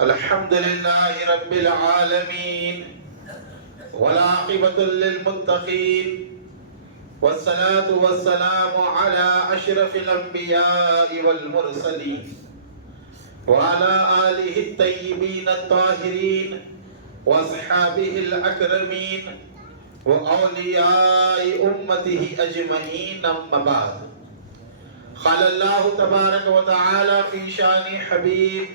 الحمد لله رب العالمين والعاقبة للمتقين والصلاة والسلام على أشرف الأنبياء والمرسلين وعلى آله الطيبين الطاهرين وأصحابه الأكرمين وأولياء أمته أجمعين أما بعد. قال الله تبارك وتعالى في شان حبيب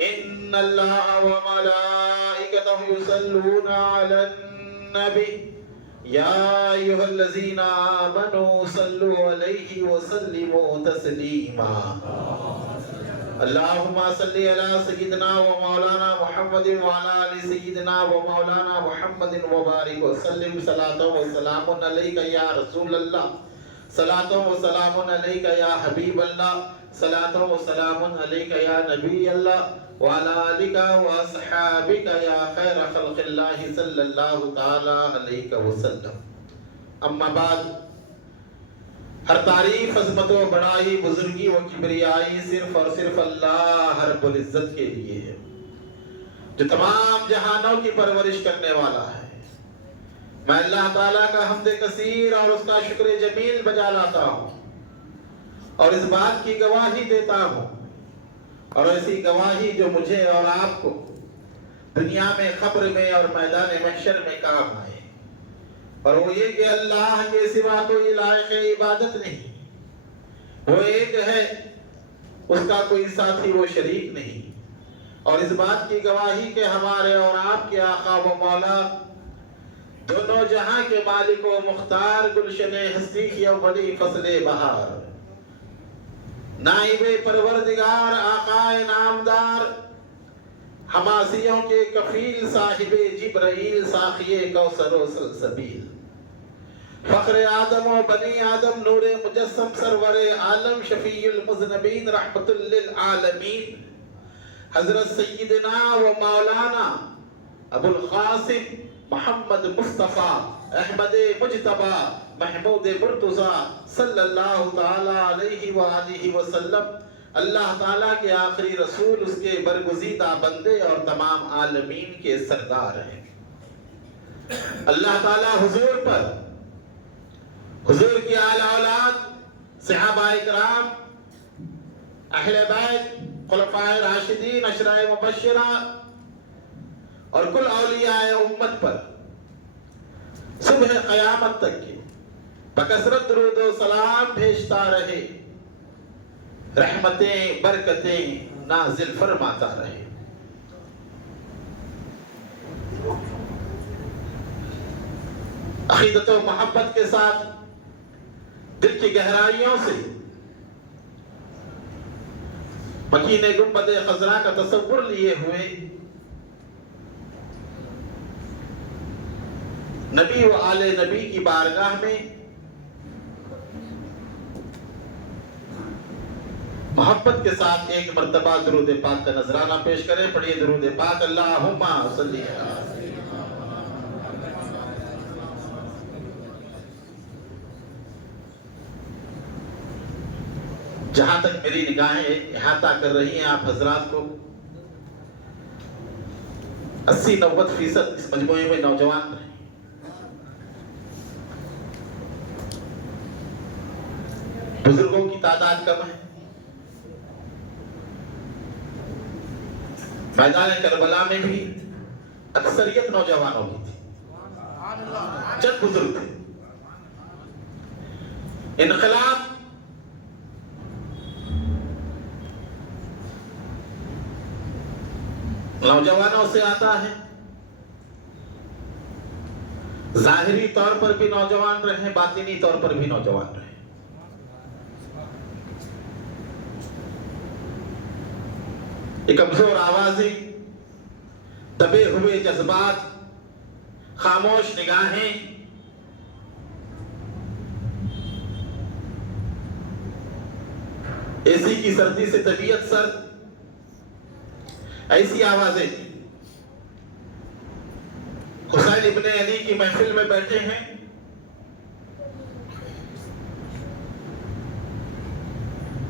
إن الله وملائكته يصلون على النبي يا أيها الذين آمنوا صلوا عليه وسلموا تسليما. اللهم صل على سيدنا ومولانا محمد وعلى آل سيدنا ومولانا محمد وبارك وسلم. صلاة وسلام عليك يا رسول الله، صلاة وسلام عليك يا حبيب الله، صلاة وسلام عليك يا نبي الله وعلى آلك وأصحابك يا خير خلق الله صلى الله تعالى عليك وسلم. اما بعد، ہر تعریف، عظمت و بڑائی، بزرگی و کبریائی صرف اور صرف اللہ رب العزت کے لیے ہے، جو تمام جہانوں کی پرورش کرنے والا ہے. میں اللہ تعالیٰ کا حمد کثیر اور اس کا شکر جمیل بجا لاتا ہوں اور اس بات کی گواہی دیتا ہوں، اور ایسی گواہی جو مجھے اور آپ کو دنیا میں، قبر میں اور میدان محشر میں کام آئے، اور وہ یہ کہ اللہ کے سوا کوئی لائق عبادت نہیں، وہ ایک ہے، اس کا کوئی ساتھی و شریک نہیں. اور اس بات کی گواہی کہ ہمارے اور آپ کے آقا و مولا، دونوں جہاں کے مالک و مختار، گلشن ہستی کی اولی فصل بہار، نائب پروردگار، آقا نامدار، حماسیوں کے کفیل، صاحب جبرائیل، ساقی کوثر و سلسبیل، فخر آدم و بنی آدم، نور مجسم، سرور عالم، شفیع المذنبین، رحمت للعالمین، حضرت سیدنا و مولانا ابو القاسم محمد مصطفیٰ احمد مجتبیٰ محمود مرتضیٰ صلی اللہ تعالی علیہ وآلہ وسلم، اللہ تعالیٰ کے آخری رسول، اس کے برگزیدہ بندے اور تمام عالمین کے سردار ہیں. اللہ تعالیٰ حضور پر، حضور کی آل اولاد، صحابہ اکرام، اہل بیت، خلفائے راشدین، عشرہ مبشرہ اور کل اولیاء امت پر صبح قیامت تک کی بکثرت درود و سلام بھیجتا رہے، رحمتیں برکتیں نازل فرماتا رہے. عقیدت و محبت کے ساتھ دل کی گہرائیوں سے مکین گنبد خضرا کا تصور لیے ہوئے نبی و آل نبی کی بارگاہ میں محبت کے ساتھ ایک مرتبہ درود پاک کا نذرانہ پیش کریں. پڑھیے درود پاک. اللہم صلی علی. جہاں تک میری نگاہیں احاطہ کر رہی ہیں، آپ حضرات کو 80-90% اس مجموعے میں نوجوان رہے. بزرگوں کی تعداد کم ہے. میدان کربلا میں بھی اکثریت نوجوانوں کی تھی، چند بزرگ تھے. انقلاب نوجوانوں سے آتا ہے. ظاہری طور پر بھی نوجوان رہے، باطنی طور پر بھی نوجوان رہے. ایک کمزور آوازیں، دبے ہوئے جذبات، خاموش نگاہیں، اے سی کی سردی سے طبیعت سرد، ایسی آوازیں. حسین ابن علی کی محفل میں بیٹھے ہیں،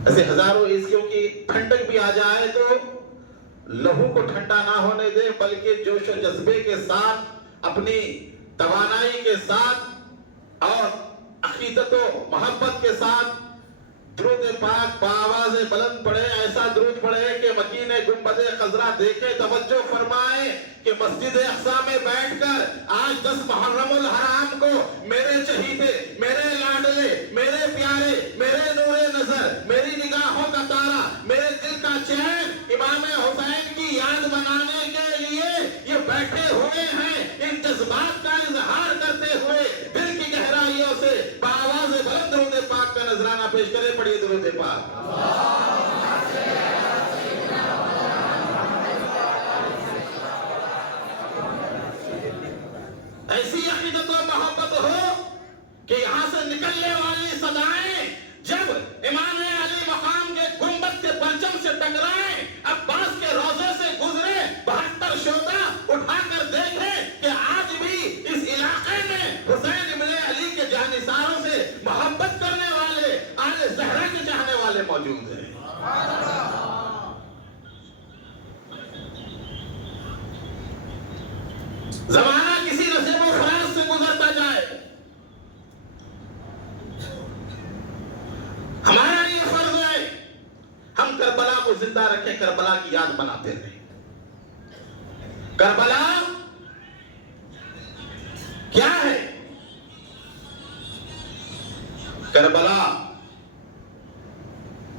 ایسے ہزاروں عیسیوں کی ٹھنڈک بھی آ جائے تو لہو کو ٹھنڈا نہ ہونے دے، بلکہ جوش و جذبے کے ساتھ، اپنی توانائی کے ساتھ اور عقیدت و محبت کے ساتھ درود پاک بآواز بلند پڑھے، ایسا درود پڑھے کہ مکین گنبد خضرا دیکھے، توجہ فرمائے کہ مسجد اقصی میں بیٹھ کر آج 10 محرم الحرام کو میرے چہیتے، میرے لاڈلے، میرے پیارے، میرے نور نظر، میری نگاہوں کا تارا، میرے دل کا چین امام حسین کی یاد منانے کے لیے یہ بیٹھے ہوئے ہیں، ان جذبات کا اظہار کرتے ہوئے دل کی گہرائیوں سے بآواز بلند درود پاک کا نذرانہ پیش کرے۔ پڑھیے درود پاک۔ ایسی عقیدت و محبت ہو کہ یہاں سے نکلنے والی صدائیں جب امام علی مقام کے گنبد کے پرچم سے ٹکرائیں، عباس کے روضے سے گزرے، 72 شعبہ اٹھا کر دیکھیں کہ آج بھی اس علاقے میں حسین ابن علی کے جانثاروں سے محبت کرنے والے، آل زہرا کے چاہنے والے موجود ہیں۔ زمانہ کسی نصیب و فراز سے گزرتا جائے، ہمارا یہ فرض ہے ہم کربلا کو زندہ رکھیں، کربلا کی یاد بناتے رہیں۔ کربلا کیا ہے؟ کربلا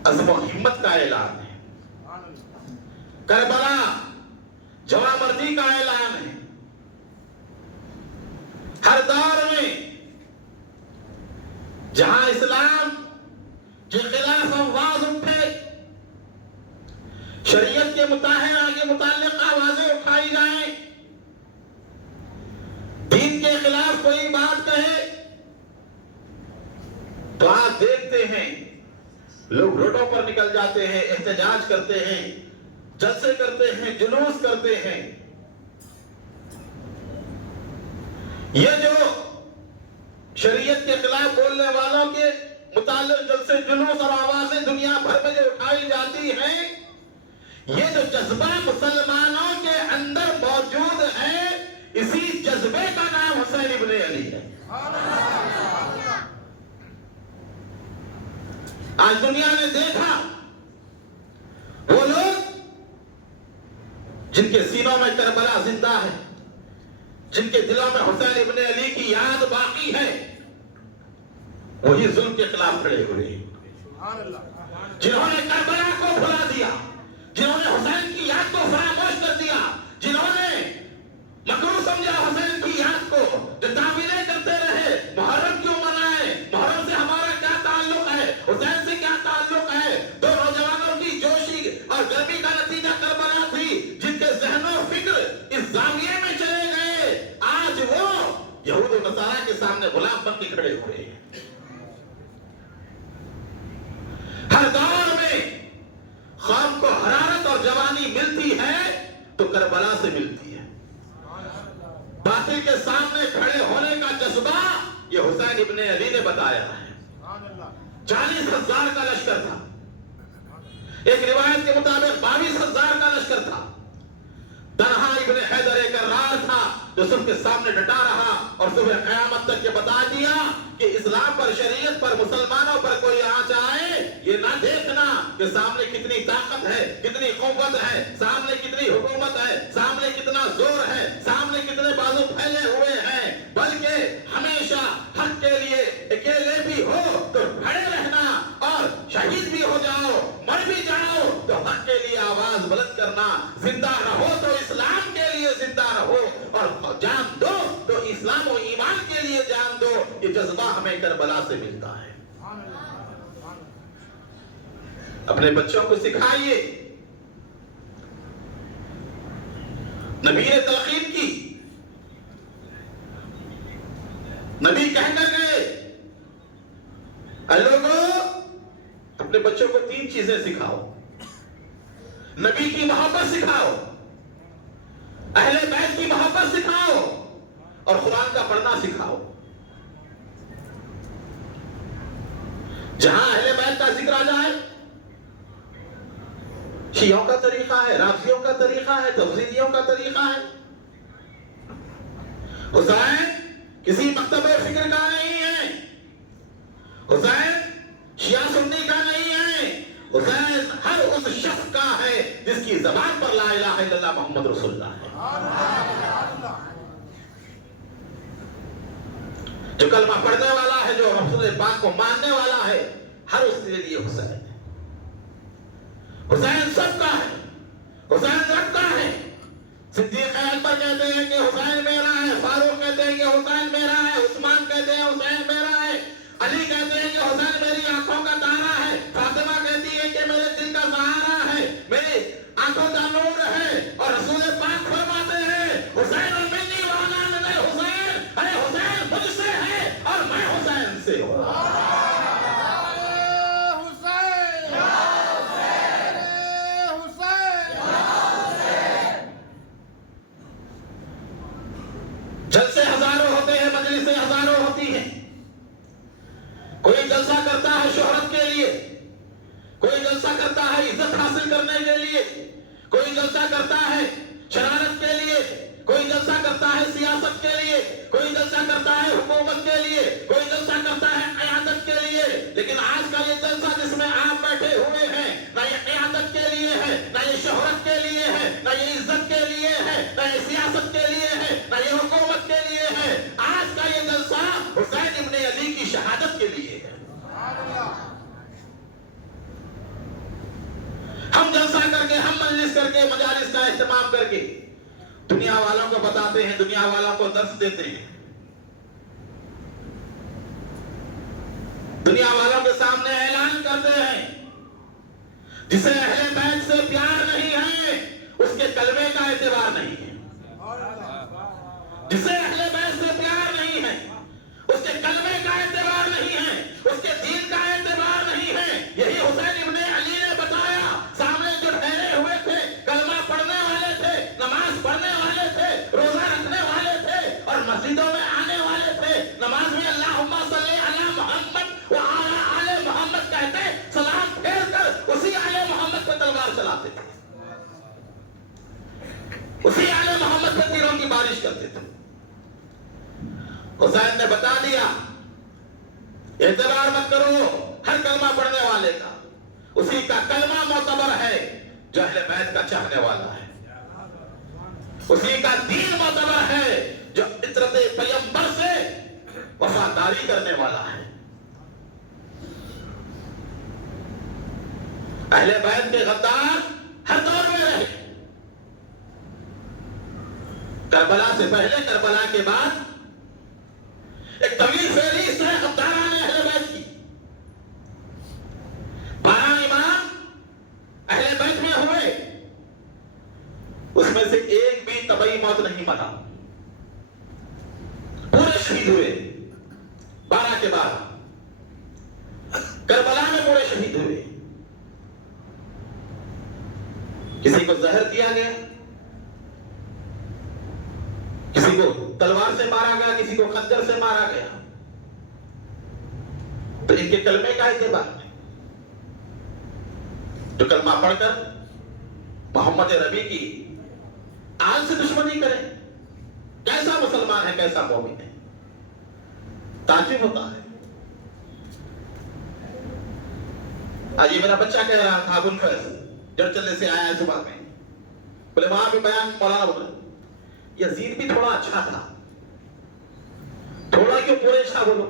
عزم و ہمت کا اعلان ہے، کربلا جواں مردی کا اعلان ہے۔ ہر دور میں جہاں اسلام کے خلاف آواز اٹھے، شریعت کے متعلق آوازیں اٹھائی جائیں، دین کے خلاف کوئی بات کہے تو آپ دیکھتے ہیں لوگ روڈوں پر نکل جاتے ہیں، احتجاج کرتے ہیں، جلسے کرتے ہیں، جلوس کرتے ہیں۔ یہ جو شریعت کے خلاف بولنے والوں کے متعلق جلسے، جلوس اور آوازیں دنیا بھر میں جو اٹھائی جاتی ہیں، یہ جو جذبہ مسلمانوں کے اندر موجود ہے، اسی جذبے کا نام حسین ابن علی ہے۔ آج دنیا نے دیکھا وہ لوگ جن کے سینوں میں کربلا زندہ ہے، جن کے دلوں میں حسین ابن علی کی یاد باقی ہے، وہی ظلم کے خلاف کھڑے ہوئے، جنہوں نے کربلا کو بھلا دیا، جنہوں نے حسین کی یاد کو فراموش کر دیا، جنہوں نے مکروہ سمجھا حسین کی یاد کو، جو تعویلیں کرتے رہے، محرم کیوں منائے، محرم سے ہمارا کیا تعلق ہے، حسین سے کیا تعلق ہے۔ دو نوجوانوں کی جوشی اور گرمی کا نتیجہ کربلا تھی، جن کے ذہن و فکر اس زاویے میں چلے گئے، آج وہ یہود و نصارہ کے سامنے غلام بن کے کھڑے ہوئے ہیں۔ ہر دور میں قوم کو حرارت اور جوانی ملتی ہے تو کربلا سے ملتی ہے۔ باطل کے سامنے کھڑے ہونے کا جذبہ یہ حسین ابن علی نے بتایا ہے۔ 40,000 کا لشکر تھا، ایک روایت کے مطابق 22,000 کا لشکر تھا۔ طلحہ ابن حیدر کرار تھا جو سب کے سامنے ڈٹا رہا اور صبح قیامت تک یہ بتا دیا کہ اسلام پر، شریعت پر، مسلمانوں پر کوئی آنچ آئے، یہ نہ دیکھنا کہ سامنے کتنی طاقت ہے، کتنی قوت ہے، سامنے کتنی حکومت ہے، سامنے کتنا زور ہے، سامنے کتنے بازو پھیلے ہوئے ہیں، بلکہ ہمیشہ حق کے لیے اکیلے بھی ہو تو کھڑے رہنا، اور شہید بھی ہو جاؤ، مر بھی جاؤ تو حق کے لیے آواز بلند کرنا، زندہ رہو تو اسلام کے لیے زندہ رہو، اور جان دو تو اسلام و ایمان کے لیے جان دو۔ یہ جذبہ ہمیں کربلا سے ملتا ہے۔ اپنے بچوں کو سکھائیے، نبی نے تلقین کی، نبی کہہ کر گئے اے لوگوں اپنے بچوں کو 3 چیزیں سکھاؤ، نبی کی محبت سکھاؤ، اہل بیت کی محبت سکھاؤ، اور قرآن کا پڑھنا سکھاؤ۔ جہاں اہل بیت کا ذکر آ جائے، شیعوں کا طریقہ ہے، رافضیوں کا طریقہ ہے، تفضیلیوں کا طریقہ ہے۔ حسین کسی مکتب فکر کا نہیں ہے، حسین شیعہ سنی کا نہیں ہے، حسین ہر اس شخص کا ہے جس کی زبان پر لا الہ الا اللہ محمد رسول اللہ ہے، جو کلمہ پڑھنے والا ہے، جو رسول پاک کو ماننے والا ہے، ہر اس کے لیے حسین ہے۔ حسین سب کا ہے، حسین رب کا ہے۔ صدیق اکبر کہتے ہیں کہ حسین میرا ہے، فاروق کہتے ہیں کہ حسین میرا ہے، عثمان کہتے ہیں حسین میرا ہے، علی کہتے ہیں کہ حسین میری آنکھوں کا تارا ہے، فاطمہ کہتی ہے کہ میرے دل کا سہارا ہے، میری آنکھوں کا نور ہے، اور رسول پاک فرماتے ہیں حسین منی وانا من حسین، ارے حسین مجھ سے ہے اور میں حسین سے ہوں۔ جلسے ہزاروں ہوتے ہیں، مجلسیں ہزاروں ہوتی ہیں، کوئی جلسہ کرتا ہے شہرت کے لیے، کوئی جلسہ کرتا ہے عزت حاصل کرنے کے لیے، کوئی جلسہ کرتا ہے شرارت کے لیے، کوئی جلسہ کرتا ہے سیاست کے لیے، کوئی جلسہ کرتا ہے حکومت کے لیے، کوئی جلسہ کرتا ہے قیادت کے لیے۔ لیکن آج کا یہ جلسہ جس میں آپ بیٹھے ہوئے ہیں، نہ یہ قیادت کے لیے ہے، نہ یہ شہرت کے لیے ہے، نہ یہ عزت کے لیے ہے، نہ یہ سیاست کے لیے ہے، نہ یہ حکومت کے لیے ہے۔ آج کا یہ جلسہ حسین ابن علی کی شہادت کے لیے ہے۔ ہم جلسہ کر کے، ہم مجلس کر کے، مجالس کا اہتمام کر کے دنیا والوں کو بتاتے ہیں، دنیا والوں کو درس دیتے ہیں، دنیا والوں کے سامنے اعلان کرتے ہیں جسے اہل بیت سے پیار نہیں ہے اس کے کلمے کا اعتبار نہیں ہے، جسے اہل بیت سے پیار نہیں ہے اس کے کلمے کا اعتبار نہیں ہے، اس کے دین کا اعتبار نہیں ہے۔ یہی حسین ابن علی نے بتایا، سامنے جو ٹھہرے ہوئے تھے، کلمہ پڑھنے والے تھے، نماز پڑھنے والے تھے، روزہ رکھنے والے تھے، اور مسجدوں میں آنے والے تھے، نماز میں اللہم صلی علی محمد وعلی آل محمد کہتے سلام پھیر کر اسی آل محمد پہ تلوار چلاتے تھے، اسی آل محمد پہ تیروں کی بارش کرتے تھے۔ حسین نے بتا دیا اعتبار مت کرو ہر کلمہ پڑھنے والے کا، اسی کا کلمہ معتبر ہے جو اہل بیت کا چاہنے والا ہے، اسی کا دین معتبر ہے جو عطرت پیغمبر سے وفاداری کرنے والا ہے۔ اہل بیت کے غدار ہر دور میں رہے، کربلا سے پہلے، کربلا کے بعد ایک طویل فہرست ہے غداران اہل بیت کی۔ 12 امام اہل بیت میں ہوئے، اس میں سے ایک بھی طبعی موت نہیں مرا، پورے شہید ہوئے 12 کے بعد، کربلا میں پورے شہید ہوئے۔ کسی کو زہر دیا گیا، کسی کو تلوار سے مارا گیا، کسی کو خنجر سے مارا گیا، تو ان کے کلمے کا اعتبار نہیں۔ جو کلمہ پڑھ کر محمد ربی کی آل سے دشمنی کرے، کیسا مسلمان ہے، کیسا مومن ہے، تعجب ہوتا ہے۔ آج یہ میرا بچہ کہہ رہا تھا، ابن فیض جڑ چلنے سے آیا ہے صبح میں، بولے وہاں بھی بیان مولانا بول رہے یزید بھی تھوڑا اچھا تھا، تھوڑا کیوں پورے اچھا بولو،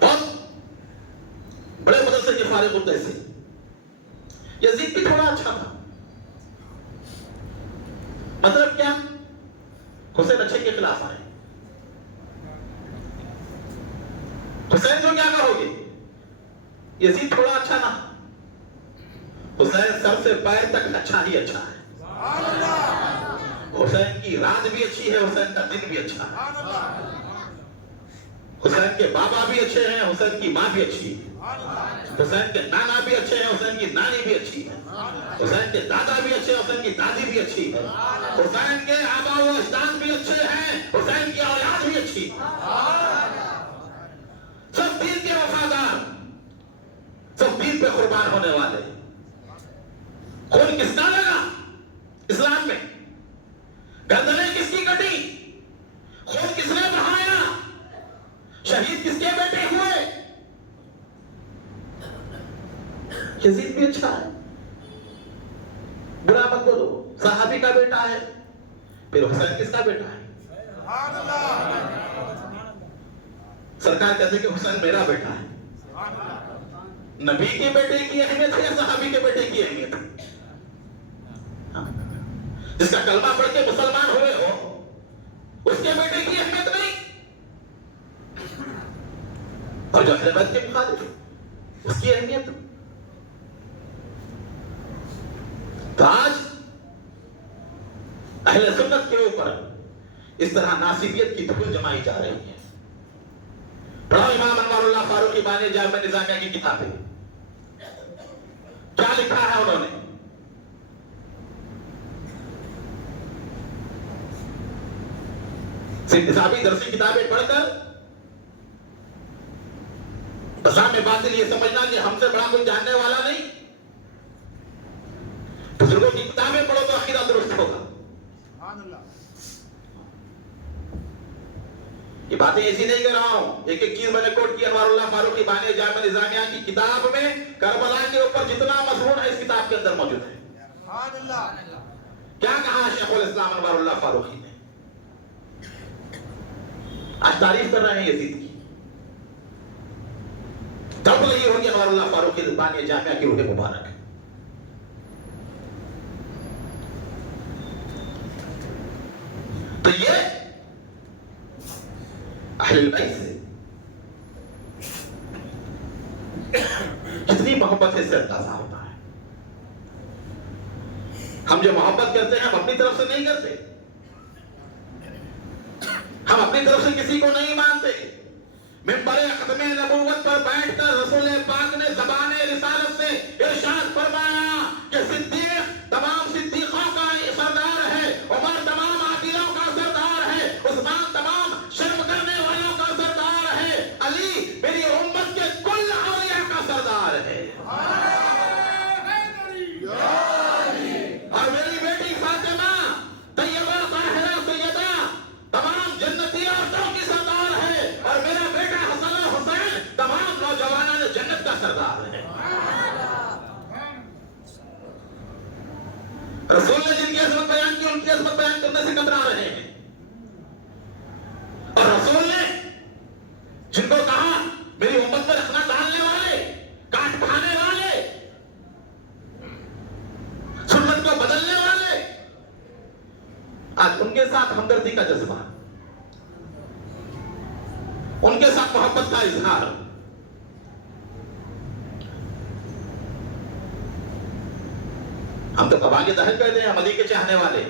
بہت بڑے مدرسے کے فارغ ہوتے سے یزید بھی تھوڑا اچھا تھا، مطلب کیا؟ حسین اچھے کے خلاف آئے، حسین کو کیا کہو گے؟ یزید تھوڑا اچھا نہ، حسین سر سے پیر تک اچھا ہی اچھا ہے، حسین کی رات بھی اچھی ہے، حسین کا دن بھی اچھا ہے، حسین کے بابا بھی اچھے ہیں، حسین کی ماں بھی اچھی ہے، حسین کے نانا بھی اچھے ہیں، حسین کی نانی بھی اچھی ہے، حسین کے دادا بھی اچھے ہیں، حسین کی دادی بھی اچھی ہے، حسین کے آبا و اجداد بھی اچھے ہیں، حسین کی اولاد بھی اچھی ہے، سب دین کے وفادار، سب دین یزید پہ قربان ہونے والے. خون کس کا لگا اسلام میں؟ گردنیں کس کی کٹی؟ خون کس نے بہایا؟ شہید کس کے بیٹے ہوئے؟ یزید بھی اچھا ہے، برا مت بولو، صحابی کا بیٹا ہے. پھر حسین کس کا بیٹا ہے؟ سرکار کہتے کہ حسین میرا بیٹا ہے. نبی کے بیٹے کی اہمیت ہے یا صحابی کے بیٹے کی اہمیت ہے؟ جس کا کلمہ پڑھ کے مسلمان ہوئے ہو اس کے بیٹے کی اہمیت نہیں، اور جو اہل بیت کے مخالف اس کی اہمیت. تو آج اہل سنت کے اوپر اس طرح ناصبیت کی دھول جمائی جا رہی ہے. پڑھو امام انوار اللہ فاروقی بانی جامع نظامیہ کی کتابیں، کیا لکھا ہے انہوں نے. صرف نصابی درسی کتابیں پڑھ کر بسام باطل یہ سمجھنا کہ ہم سے بڑا کوئی جاننے والا نہیں. بزرگوں کی کتابیں پڑھو تو عقیدہ درست ہوگا. یہ باتیں ایسی نہیں کر رہا ہوں، ایک ایک چیز میں نے کوٹ کی انوار اللہ فاروقی بانی جامع نظامیہ کی کتاب میں کربلا کے اوپر جتنا مضمون ہے اس کتاب کے اندر موجود ہے. کیا کہا شیخ الاسلام انوار اللہ فاروقی نے؟ آج تعریف کر رہے ہیں یزید کی. تب لگی ہوگی انوار اللہ فاروقی بانی جامعہ کی روح مبارک. تو یہ اہل بیت سے کتنی محبت سے اندازہ ہوتا ہے. ہم جو محبت کرتے ہیں ہم اپنی طرف سے نہیں کرتے، ہم اپنی طرف سے کسی کو نہیں مانتے. منبر ختم نبوت پر بیٹھ کر رسول پاک نے زبان رسالت سے ارشاد فرمایا کہ صدیق تمام صدیقوں کا سردار ہے، عمر تمام عادلوں کا سردار ہے، عثمان تمام شرم کرنے والوں کا سردار ہے، علی میری امت کے کل اولیاء کا سردار ہے، اور میری بیٹی فاطمہ طیبہ طاہرہ سیدہ تمام جنتی عورتوں کی سردار ہے، اور میرا بیٹا حسن حسین تمام نوجوانوں جنت کا سردار ہے. رسول نے جن کی عظمت بیان کی ان کی عظمت بیان کرنے سے کترا رہے ہیں، اور رسول نے جن کو کہا میری امت پر رکھنا ڈالنے والے، کاٹ کھانے والے، سنت کو بدلنے والے، آج ان کے ساتھ ہمدردی کا جذبہ، ان کے ساتھ محبت کا اظہار. ہم تو کبا کے دہل کہتے ہیں، ہم علی کے چاہنے والے.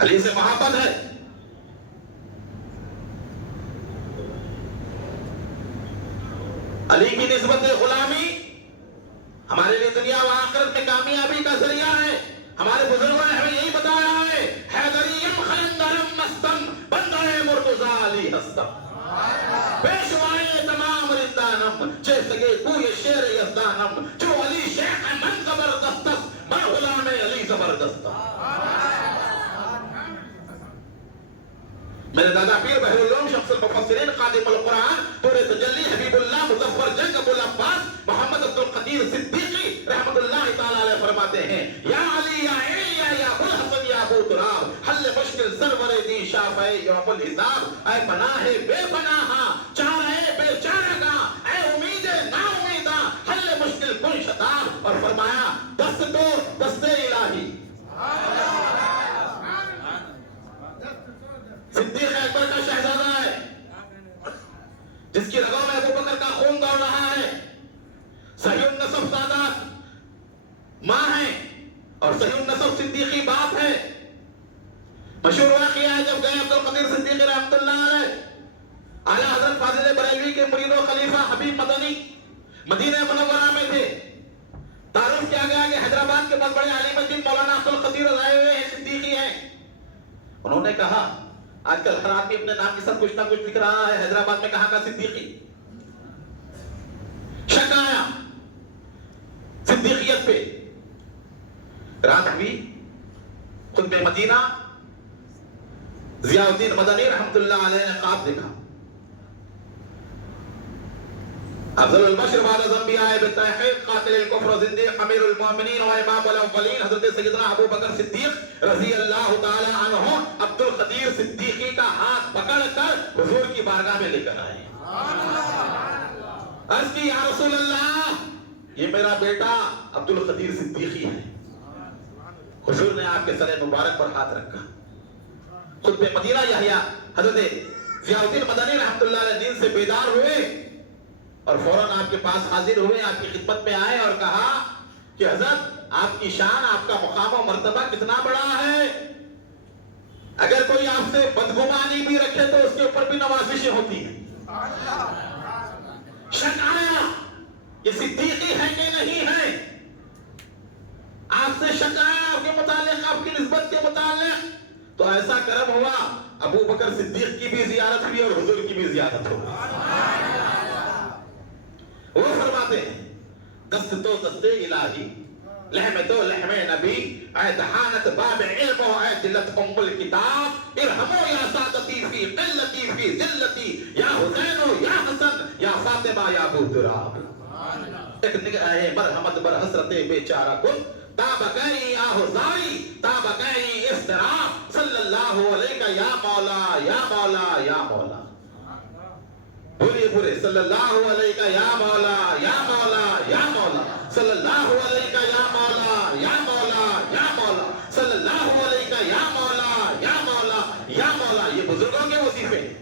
علی سے محبت ہے. علی کی نسبت غلامی ہمارے لیے دنیا و آخرت میں کامیابی کا ذریعہ ہے. ہمارے بزرگوں نے ہمیں یہی بتایا ہے، حیدریم خلندرم مستم بندہ مرتضی علی ہستم، پیشوائے تمام رندانم جیسے کوئی شیر یزدانم، جو علی شیخ من زبردست من غلام علی زبردست. میرے دادا پیر بحر العلوم شمس المفسرین خادم القرآن طور تجلی حبیب اللہ مظفر جنگ ابو العباس محمد عبد القدیر صدیقی رحمت اللہ تعالی علیہ فرماتے ہیں، یا علی یا علیہ یا ابو الحسن یا ابو تراب حل مشکل سرور دی شافع یوم الحساب، اے پناہ بے پناہا چارہ بے چارگا، اے امید نا امیدہ حل مشکل کن شتاب. اور فرمایا دست تو دست الہی. صدیق اکبر کا شہزادہ ہے جس کی رگوں میں ابو بکر کا خون دوڑ رہا ہے. صحیح النسب سادات ماں ہے اور صحیح النسب صدیقی باپ ہے. مشہور واقعہ ہے جب گئے عبد القدیر صدیقی رحمت اللہ علیہ اعلیٰ حضرت فاضل بریلوی کے مرید و خلیفہ حبیب مدنی مدینہ منورہ میں تھے. تعارف کیا گیا کہ حیدرآباد کے بہت بڑے عالم دین مولانا عبد القدیر آئے ہوئے ہیں، صدیقی ہیں. انہوں نے کہا آج کل ہر آدمی اپنے نام کے ساتھ کچھ نہ کچھ لکھ رہا ہے، حیدرآباد میں کہاں کا صدیقی؟ رات ہوئی، خطبہ مدینہ، ضیاء الدین مدنی رحمۃ اللہ علیہ نے خواب دیکھا، افضل البشر بعد الانبیاء بالتحقیق قاتل الکفر زندیق امیر المؤمنین و امام الاولین حضرت سیدنا ابو بکر صدیق رضی اللہ تعالی عنہ عبد القدیر صدیقی کا ہاتھ پکڑ کر حضور کی بارگاہ میں لے کر آئے۔ عرض کی یا رسول اللہ، یہ میرا بیٹا عبد القدیر صدیقی ہے۔ حضور نے آپ کے سر مبارک پر ہاتھ رکھا، خطبہ مدینہ یحییٰ حضرت ضیاء الدین مدنی رحمۃ اللہ علیہ نیند سے بیدار ہوئے اور فوراً آپ کے پاس حاضر ہوئے، آپ کی خدمت میں آئے اور کہا کہ حضرت آپ کی شان، آپ کا مقام و مرتبہ کتنا بڑا ہے، اگر کوئی آپ سے بدگمانی بھی رکھے تو اس کے اوپر بھی نوازشیں ہوتی ہیں۔ شک آیا یہ صدیقی ہے کہ نہیں ہے، آپ سے شک آیا آپ کے متعلق، آپ کی نسبت کے متعلق، تو ایسا کرم ہوا ابو بکر صدیق کی بھی زیارت ہوئی اور حضور کی بھی زیارت ہوئی۔ وہ فرماتے ہیں دست تو دست الہی، لحم تو لحم نبی، اے دہانت باب علم و اے دلت ام الکتاب، ارحمو یا سادتی فی قلتی فی ذلتی، یا حسین یا حسن یا فاطمہ یا ابو تراب، ایک نگاہ مرحمت بر حسرت بیچارہ کن، تابقی آہزائی تابقی استراب، صلی اللہ علیہ یا مولا یا مولا یا مولا، بولیے پورے صلی اللہ علیہ یا مولا یا مولا یا مولا، صلی اللہ علیہ یا مولا یا مولا یا مولا، صلی اللہ علیہ یا مولا یا مولا یا مولا۔ یہ بزرگوں کے وظیفے ہیں،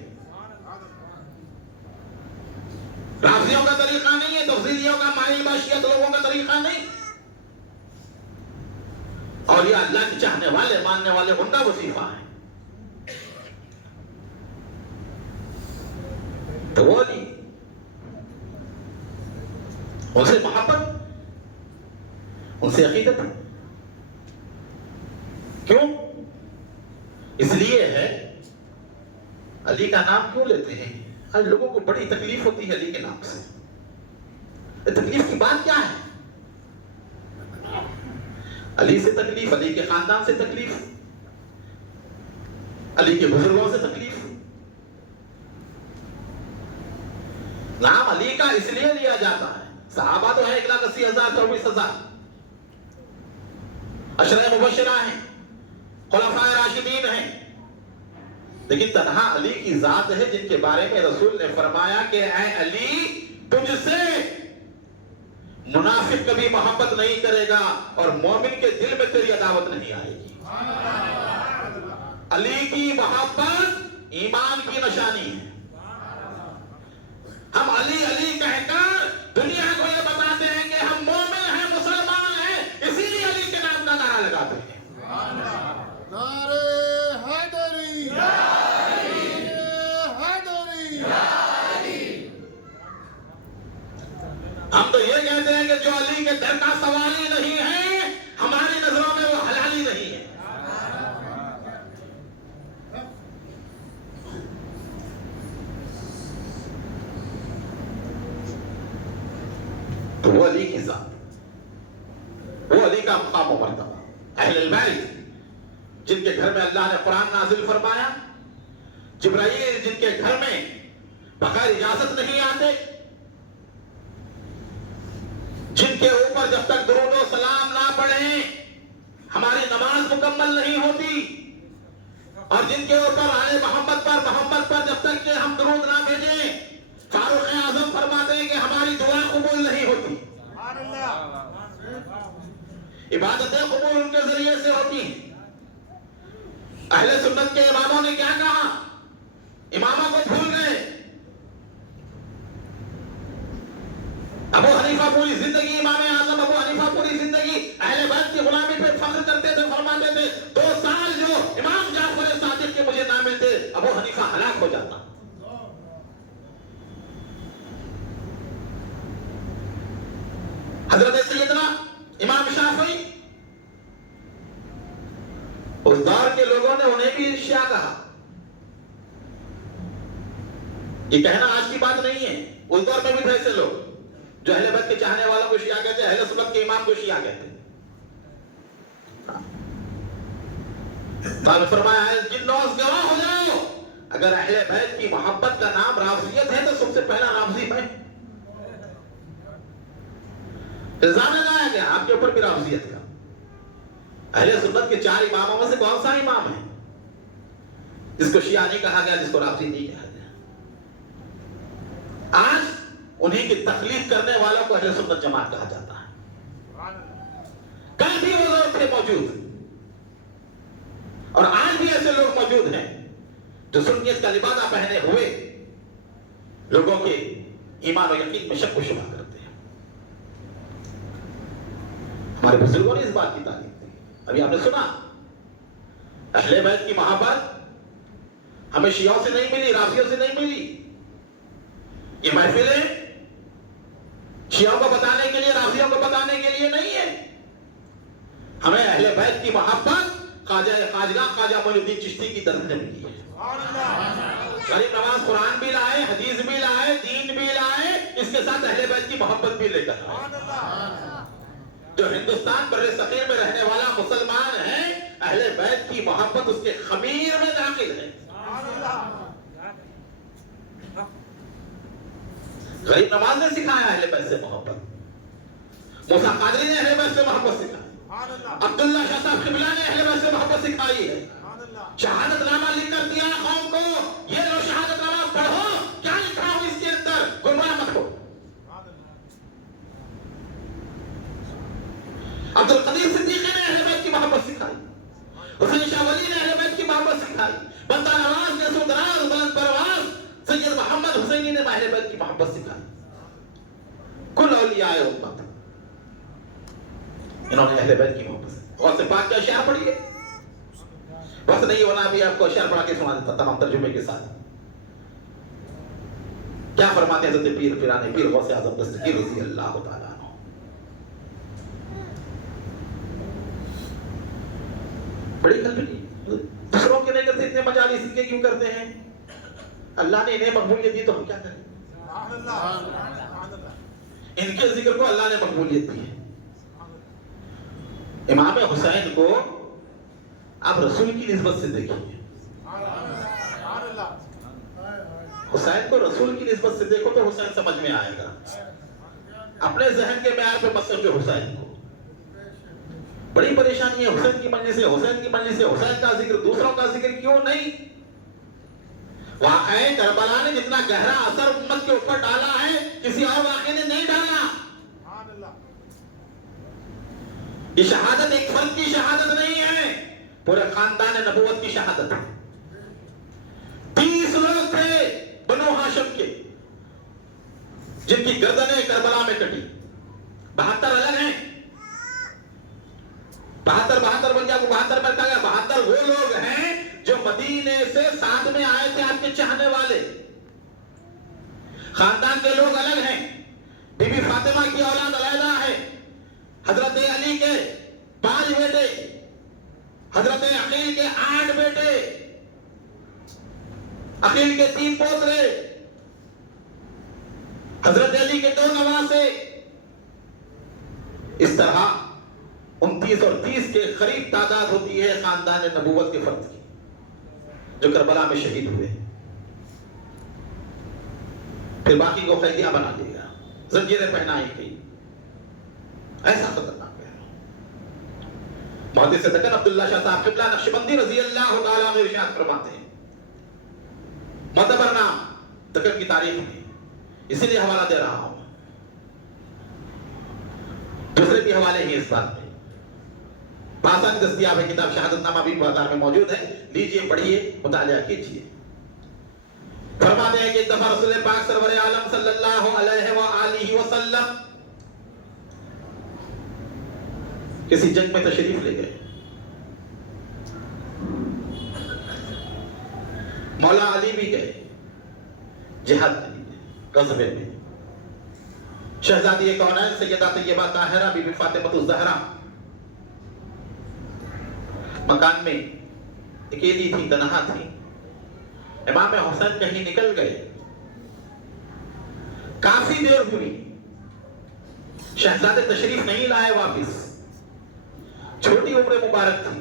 رافضیوں کا طریقہ نہیں ہے، تفضیلیوں کا، مائی باشیت لوگوں کا طریقہ نہیں، اور یہ اللہ کے چاہنے والے ماننے والے ان کا وظیفہ ہے۔ تو وہ نہیں، ان سے محبت، ان سے عقیدت، کیوں؟ اس لیے ہے علی کا نام کیوں لیتے ہیں؟ آج لوگوں کو بڑی تکلیف ہوتی ہے علی کے نام سے۔ تکلیف کی بات کیا ہے؟ علی سے تکلیف، علی کے خاندان سے تکلیف، علی کے بزرگوں سے تکلیف۔ نام علی کا اس لیے لیا جاتا ہے، صحابہ تو ہے 1,80,000 24,000، عشرہ مبشرہ ہیں، خلفاء راشدین ہیں، لیکن تنہا علی کی ذات ہے جن کے بارے میں رسول نے فرمایا کہ اے علی، تجھ سے منافق کبھی محبت نہیں کرے گا اور مومن کے دل میں تیری عداوت نہیں آئے گی۔ علی کی محبت ایمان کی نشانی ہے۔ ہم علی علی کہہ کر دنیا کو یہ بتاتے ہیں کہ ہم مومن ہیں، مسلمان ہیں، اسی لیے علی کے نام کا نعرہ لگاتے ہیں۔ نعرہ حیدری، حیدری، ہم تو یہ کہتے ہیں کہ جو علی کے در کا سوال ہی نہیں ہے، ہماری نظروں میں وہ حلال ہی نہیں ہے۔ تو وہ علی کی ذات، وہ علی کا مقام و مرتبہ، اہل البیت جن کے گھر میں اللہ نے قرآن نازل فرمایا، جبرائیل جن کے گھر میں بغیر اجازت نہیں آتے، جن کے اوپر جب تک درود و سلام نہ پڑھیں ہماری نماز مکمل نہیں ہوتی، اور جن کے اوپر آل محمد پر جب تک کہ ہم درود نہ بھیجیں فاروق اعظم فرماتے ہیں کہ ہماری دعا قبول نہیں ہوتی۔ عبادتیں قبول ان کے ذریعے سے ہوتی ہیں۔ اہل سنت کے اماموں نے کیا کہا؟ اماموں کو بھول گئے۔ ابو حنیفہ پوری زندگی، امام اعظم ابو حنیفہ پوری زندگی اہل بیت کی غلامی پہ فخر کرتے تھے، فرماتے تھے 2 سال جو امام جعفر صادق کے مجھے نہ ملتے ابو حنیفہ ہلاک ہو جاتا۔ حضرت سیدنا امام شافعی، اس دور کے لوگوں نے انہیں بھی شیعہ کہا۔ یہ کہنا آج کی بات نہیں ہے، اس دور میں بھی تھے ایسے لوگ جو اہل بیت کے چاہنے والوں کو شیعہ کہتے، اہل سنت کے امام کو شیعہ کہتے۔ قال فرمایا ہے جنوں گواہ ہو جاؤ اگر اہل بیت کی محبت کا نام رافضیت ہے تو سب سے پہلا رافضی میں الزام لگایا گیا آپ کے اوپر بھی رافضیت کا. اہل سنت کے 4 اماموں میں سے کون سا امام ہے جس کو شیعہ نہیں کہا گیا, جس کو رافضی نہیں کہا گیا؟ آج انہیں کی تقلید کرنے والوں کو اہل سنت جماعت کہا جاتا ہے. کل بھی وہ لوگ تھے موجود اور آج بھی ایسے لوگ موجود ہیں جو سنیت کا لبادہ پہنے ہوئے لوگوں کے ایمان و یقین میں شک و شبہ کرتے ہیں. ہمارے بزرگوں نے اس بات کی تعلیم دی. ابھی آپ نے سنا اہل بیت کی محبت ہمیں شیعوں سے نہیں ملی, رافضیوں سے نہیں ملی. یہ محفلیں شیعوں کو بتانے کے لیے, رافضیوں کو بتانے کے لیے نہیں ہے. ہمیں اہل بیت کی محبت خواجہ معین الدین چشتی کی طرف سے ملی ہے. غریب نواز قرآن بھی لائے, حدیث بھی لائے, دین بھی لائے, اس کے ساتھ اہل بیت کی محبت بھی لے کر آئے. جو ہندوستان بر صغیر میں رہنے والا مسلمان ہے, اہل بیت کی محبت اس کے خمیر میں داخل ہے. غریب نواز نے سکھایا اہل بیت سے محبت, موسیٰ قادری نے اہل بیت سے محبت سکھائی, عبداللہ شاہ صاحب قبلہ نے اہل بیت سے محبت سکھائی ہے. شہادت نامہ لکھ کر دیا قوم کو, یہ لو شہادت نامہ پڑھو, کیا لکھا ہو اس کے اندر, گمراہ مت ہو. عبدالقدیر صدیقی نے اہل بیت کی محبت سکھائی, حسین شاہ ولی نے اہل بیت کی محبت سکھائی, بندہ نواز نے سودراز بلند پرواز سید محمد حسینی نے اہل بیت کی محبت سکھائی. کل اولیاء امت انہوں نے اہل بیت کی محبت سکھائی. اور سے پاک کا شعر پڑھیے, بس نہیں ہونا بھی آپ کو شعر پڑھا کے سنا دیتا تمام ترجمے کے ساتھ. کیا فرماتے ہیں حضرت پیر پیرانے پیر غوث اعظم دستگیر رضی اللہ تعالیٰ عنہ. بڑی قلبی دوسروں کے نہیں کرتے, اتنے مجالس ان کے کیوں کرتے ہیں؟ اللہ نے انہیں مقبولیت دی تو ہم کیا کریں؟ ان کے ذکر کو اللہ نے مقبولیت دی ہے. امام حسین کو آپ رسول کی نسبت سے دیکھیے, حسین کو رسول کی نسبت سے دیکھو تو حسین سمجھ میں آئے گا. اپنے ذہن کے معیار پہ مت سمجھو حسین کو. بڑی پریشانی ہے حسین کی مجلس سے, حسین کی مجلس سے حسین کا ذکر, دوسروں کا ذکر کیوں نہیں؟ واقعہ کربلا نے جتنا گہرا اثر امت کے اوپر ڈالا ہے کسی اور واقعے نے نہیں ڈالا. یہ شہادت ایک فرد کی شہادت نہیں ہے, پورے خاندان نبوت کی شہادت ہے. 30 لوگ تھے بنو ہاشم کے جن کی گردنیں کربلا میں کٹی. 72 الگ ہیں, 72 بن گیا کو 72 میں کہا گیا. 72 وہ لوگ ہیں جو مدینے سے ساتھ میں آئے تھے آپ کے چاہنے والے. خاندان کے لوگ الگ ہیں. بی بی فاطمہ کی اولاد علیحدہ ہے, حضرت علی کے 5 بیٹے, حضرت عقیل کے 8 بیٹے, عقیل کے 3 پوترے, حضرت علی کے 2 نواسے. اس طرح 29 اور 30 کے قریب تعداد ہوتی ہے خاندان نبوت کے فرد کی جو کربلا میں شہید ہوئے. پھر باقی کو قیدیاں بنا دیا, زنجیریں پہنائی گئی. ایسا خطرناک ہے. محدث دکن عبداللہ شاہ صاحب قبلہ نقشبندی رضی اللہ تعالیٰ عنہ ارشاد فرماتے ہیں, معتبر نام دکن کی تاریخ میں, اسی لیے حوالہ دے رہا ہوں, دوسرے بھی حوالے ہیں اس بات میں. بآسانی دستیاب ہے, کتاب شہادت نامہ بھی بازار میں موجود ہے, لیجئے پڑھیے مطالعہ کیجئے. فرماتے ہیں کہ ایک دفعہ رسول پاک سرور عالم صلی اللہ علیہ وآلہ وسلم کسی جنگ میں تشریف لے گئے. مولا علی بھی گئے جہاد کے لیے, غزوے میں. شہزادی کونین سیدہ طیبہ طاہرہ بی بی فاطمہ الزہرا مکان میں اکیلی تھی, تنہا تھی. امام حسین کہیں نکل گئے, کافی دیر ہوئی, شہزادے تشریف نہیں لائے واپس. چھوٹی عمر مبارک تھی,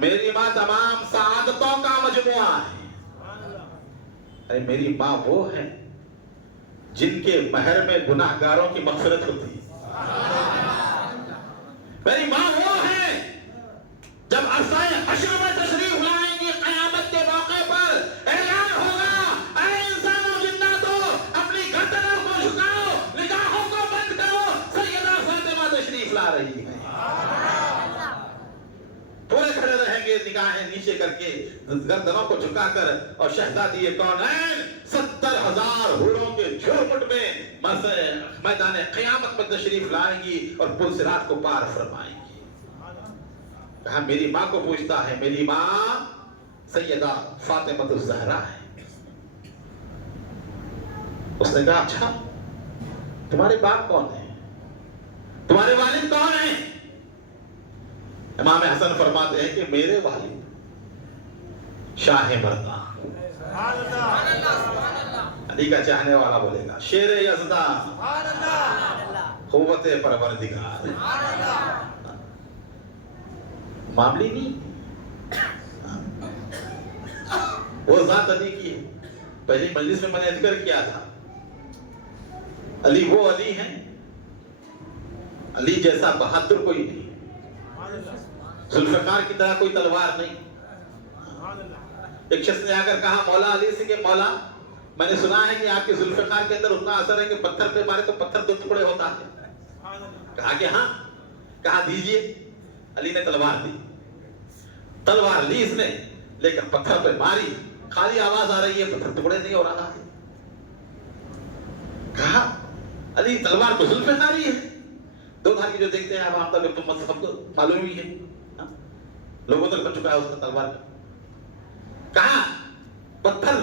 میری ماں تمام سعادتوں کا مجموعہ ہے. ارے میری ماں وہ ہے جن کے مہر میں گناہ گاروں کی مغفرت ہوتی ہے. میری ماں وہ ہے جب عرصۂ حشر میں تشریف لائیں گی قیامت کے موقع پر اعلان ہوگا اے انسانوں جناتو اپنی گردنوں کو جھکاؤ نگاہوں کو بند کرو سیدہ فاطمہ تشریف لا رہی ہے. پورے کھڑے رہیں گے نگاہیں نیچے کر کے گردنوں کو جھکا کر اور شہزادی کونین 70,000 حوروں کے جھرمٹ میں میدان قیامت پر تشریف لائیں گی اور پل صراط کو پار فرمائیں گی. کہا میری ماں کو پوچھتا ہے. میری ماں سیدہ فاطمہ الزہرا ہے. اس نے کہا اچھا تمہارے باپ کون ہیں, تمہارے والد کون ہیں؟ امام حسن فرماتے ہیں کہ میرے والد شاہ مردہ. علی کا چاہنے والا بولے گا شیر یزداں قوت پروردگار. معاملی نہیں, وہ ذات علی کی ہے. پہلی مجلس میں نے ذکر کیا تھا علی وہ علی ہیں, علی جیسا بہادر کوئی نہیں, ذوالفقار کی طرح کوئی تلوار نہیں. ایک شخص نے آ کر کہا مولا علی سے کہ مولا میں نے سنا ہے کہ آپ کے ذوالفقار کے اندر اتنا اثر ہے کہ پتھر پہ مارے تو پتھر 2 ٹکڑے ہوتا ہے. کہا کہ ہاں. کہا دیجئے. علی نے تلوار دی. تلوار لی اس نے لیکن پتھر پہ ماری, خالی آواز آ رہی ہے, پتھر ٹکڑے نہیں ہو رہا ہے. کہا علی تلوار تو ذوالفقاری ہے. 2 دھاگے جو دیکھتے ہیں آپ تک تو سب کو معلوم ہی ہے, لوگوں تک بن چکا ہے اس کا تلوار کا. کہا پتھر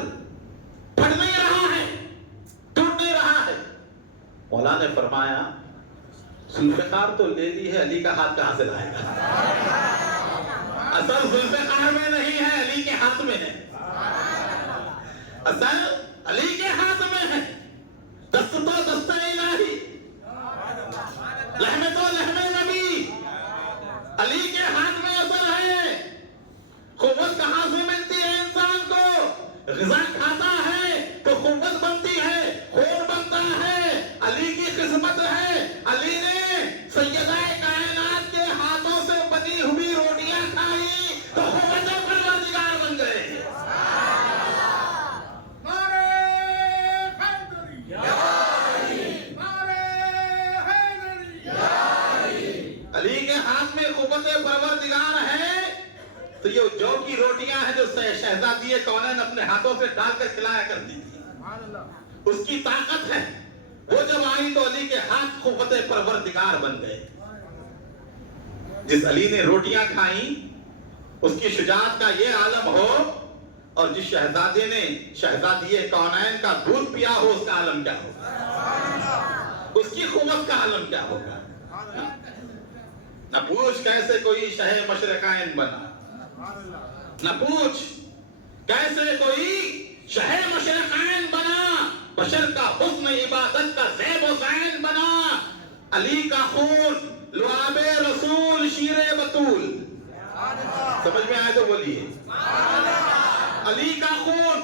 پھٹ نہیں رہا ہے, ٹوٹ نہیں رہا ہے. مولا نے فرمایا ذوالفقار تو لے لی ہے, علی کا ہاتھ کہاں سے لائے گا؟ اصل ذوالفقار میں نہیں ہے, علی کے ہاتھ میں ہے. اصل علی کے ہاتھ میں ہے. دست تو دست الہی, لحم تو لحم نبی, علی کے ہاتھ میں اثر ہے. قوت کہاں سے ملتی ہے انسان کو؟ غذا کھاتا ہے تو قوت بنتی ہے, خون بنتا ہے. علی کی قسمت ہے, علی نے سیدہ کائنات کے ہاتھوں سے بنی ہوئی روٹیاں کھائی تو قوت پروردگار بن گئے. علی کے ہاتھ میں قوت پروردگار ہے تو یہ جو کی روٹیاں ہیں جو شہزادی کونین اپنے ہاتھوں سے ڈال کر کھلایا کرتی تھی, اس کی طاقت ہے. وہ جب آئی تو علی کے ہاتھ قوت پروردگار بن گئے. جس علی نے روٹیاں کھائیں اس کی شجاعت کا یہ عالم ہو, اور جس شہزادی نے شہزادی کونین کا دودھ پیا ہو اس کا عالم کیا ہوگا, اس کی قوت کا عالم کیا ہوگا. نہ پوچھ کیسے کوئی شہ مشرقین بنا, نہ پوچھ کیسے کوئی شہ مشرقین بنا, بشر کا حسن عبادت کا زیب و زین بنا. علی کا خون لعاب رسول شیر بطول. سمجھ میں آئے تو بولیے. علی کا خون